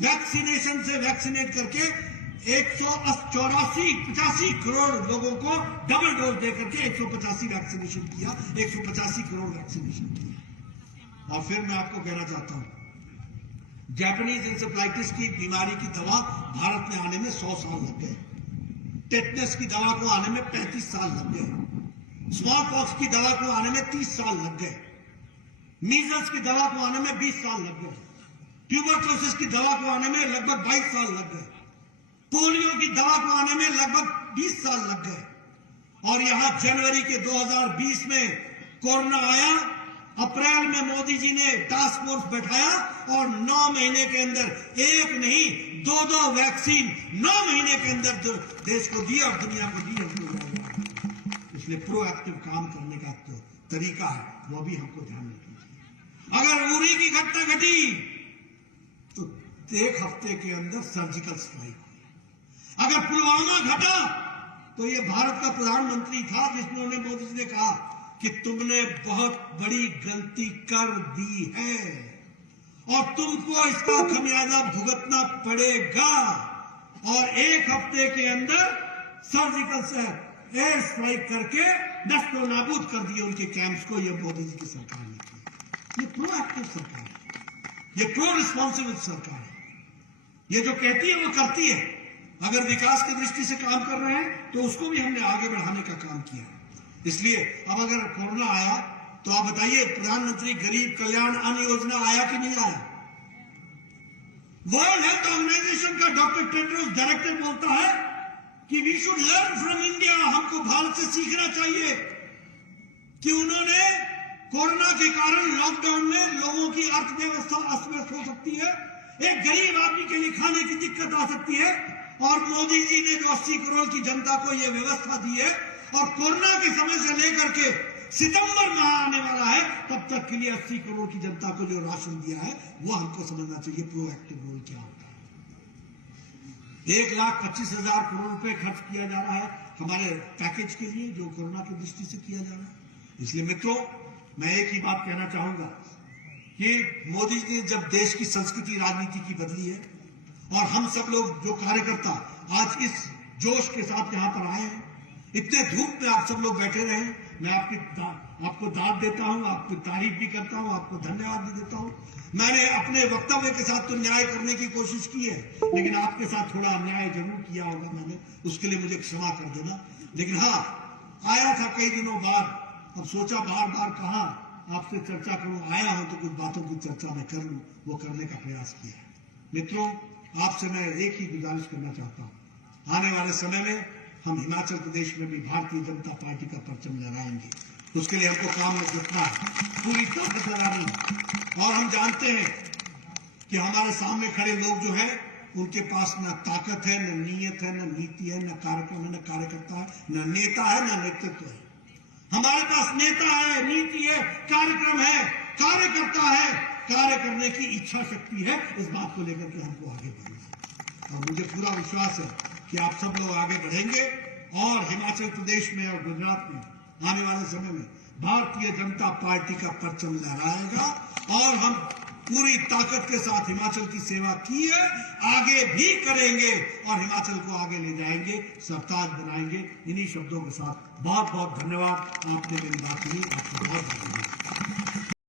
वैक्सीनेशन से वैक्सीनेट करके 185 करोड़ लोगों को डबल डोज देकर के 185 वैक्सीनेशन किया, 185 करोड़ वैक्सीनेशन किया। और फिर मैं आपको कहना चाहता हूं, जापानीज इंसेफ्लाइटिस की बीमारी की दवा भारत में आने में 100 साल लग गए, टेटनस की दवा को आने में 35 साल लग गए, स्मॉल पॉक्स की दवा को आने में 30 साल लग गए, मीजल्स की दवा को आने में 20 साल लग गए, ट्यूबरक्लोसिस की दवा को आने में लगभग 22 साल लग गए, पोलियो की दवा को आने में लगभग 20 साल लग गए। और यहां जनवरी के 2020 में कोरोना आया, अप्रैल में मोदी जी ने टास्क फोर्स बैठाया और 9 महीने के अंदर एक नहीं 2 वैक्सीन 9 महीने के अंदर देश को दी और दुनिया को दी। इसलिए प्रोएक्टिव काम करने का जो तरीका है वो भी हमको ध्यान रखना चाहिए। अगर उरी की घटना घटी तो 1 हफ्ते के अंदर सर्जिकल स्ट्राइक हुई। अगर पुलवामा घटा तो ये भारत का प्रधानमंत्री था जिसने मोदी जी ने कहा कि तुमने बहुत बड़ी गलती कर दी है और तुमको इसका खमियाजा भुगतना पड़ेगा। और 1 हफ्ते के अंदर सर्जिकल से एयर स्ट्राइक करके नष्ट नाबूद कर दिए उनके कैंप्स को। यह मोदी जी की सरकार ने किया। ये प्रोएक्टिव सरकार है, ये प्रो रिस्पॉन्सिबल सरकार है। ये जो कहती है वो करती है। अगर विकास की दृष्टि से काम कर रहे हैं तो उसको भी हमने आगे बढ़ाने का काम किया। इसलिए अब अगर कोरोना आया तो आप बताइए, प्रधानमंत्री गरीब कल्याण अन्न योजना आया कि नहीं आया? वर्ल्ड हेल्थ ऑर्गेनाइजेशन का डॉक्टर टेड्रोस डायरेक्टर बोलता है कि we should learn from India, हमको भारत से सीखना चाहिए कि उन्होंने कोरोना के कारण लॉकडाउन में लोगों की अर्थव्यवस्था अस्त व्यस्त हो सकती है, एक गरीब आदमी के लिए खाने की दिक्कत आ सकती है, और मोदी जी ने जो 80 करोड़ की जनता को यह व्यवस्था दी है और कोरोना के समय से लेकर के सितंबर माह आने वाला है तब तक के लिए 80 करोड़ की जनता को जो राशन दिया है वो हमको समझना चाहिए प्रोएक्टिव रोल क्या होता है। 1,25,000 करोड़ रुपए खर्च किया जा रहा है हमारे पैकेज के लिए जो कोरोना की दृष्टि से किया जा रहा है। इसलिए मित्रों, मैं एक ही बात कहना चाहूंगा कि मोदी जी ने जब देश की संस्कृति राजनीति की बदली है और हम सब लोग जो कार्यकर्ता आज इस जोश के साथ यहां पर आए हैं, इतने धूप में आप सब लोग बैठे रहे, मैं आपको दाद देता हूं, आपको तारीफ भी करता हूं, आपको धन्यवाद भी देता हूं। मैंने अपने वक्तव्य के साथ तो न्याय करने की कोशिश की है, लेकिन आपके साथ थोड़ा अन्याय जरूर किया होगा मैंने, उसके लिए मुझे क्षमा कर देना। लेकिन हाँ, आया था कई दिनों बाद, अब सोचा बार बार कहां आपसे चर्चा करूं, आया हूं तो कुछ बातों की चर्चा मैं कर लूं, वो करने का प्रयास किया है। मित्रों, आपसे मैं एक ही गुजारिश करना चाहता हूं, आने वाले समय में हम हिमाचल प्रदेश में भी भारतीय जनता पार्टी का परचम लहराएंगे। उसके लिए हमको काम में जुटना है, पूरी ताकत लगानी है। और हम जानते हैं कि हमारे सामने खड़े लोग जो हैं उनके पास न ताकत है, न नीयत है, न नीति है, न कार्यक्रम है, न कार्यकर्ता है, न नेता है, न नेतृत्व है। हमारे पास नेता है, नीति है, कार्यक्रम है, कार्यकर्ता है, कार्य करने की इच्छा शक्ति है। इस बात को लेकर के हमको आगे बढ़ना है और मुझे पूरा विश्वास है कि आप सब लोग आगे बढ़ेंगे और हिमाचल प्रदेश में और गुजरात में आने वाले समय में भारतीय जनता पार्टी का परचम लहराएगा और हम पूरी ताकत के साथ हिमाचल की सेवा की है, आगे भी करेंगे और हिमाचल को आगे ले जाएंगे, सरताज बनाएंगे। इन्हीं शब्दों के साथ बहुत बहुत धन्यवाद। आपने मेरी बात सुनी, आपको बहुत धन्यवाद।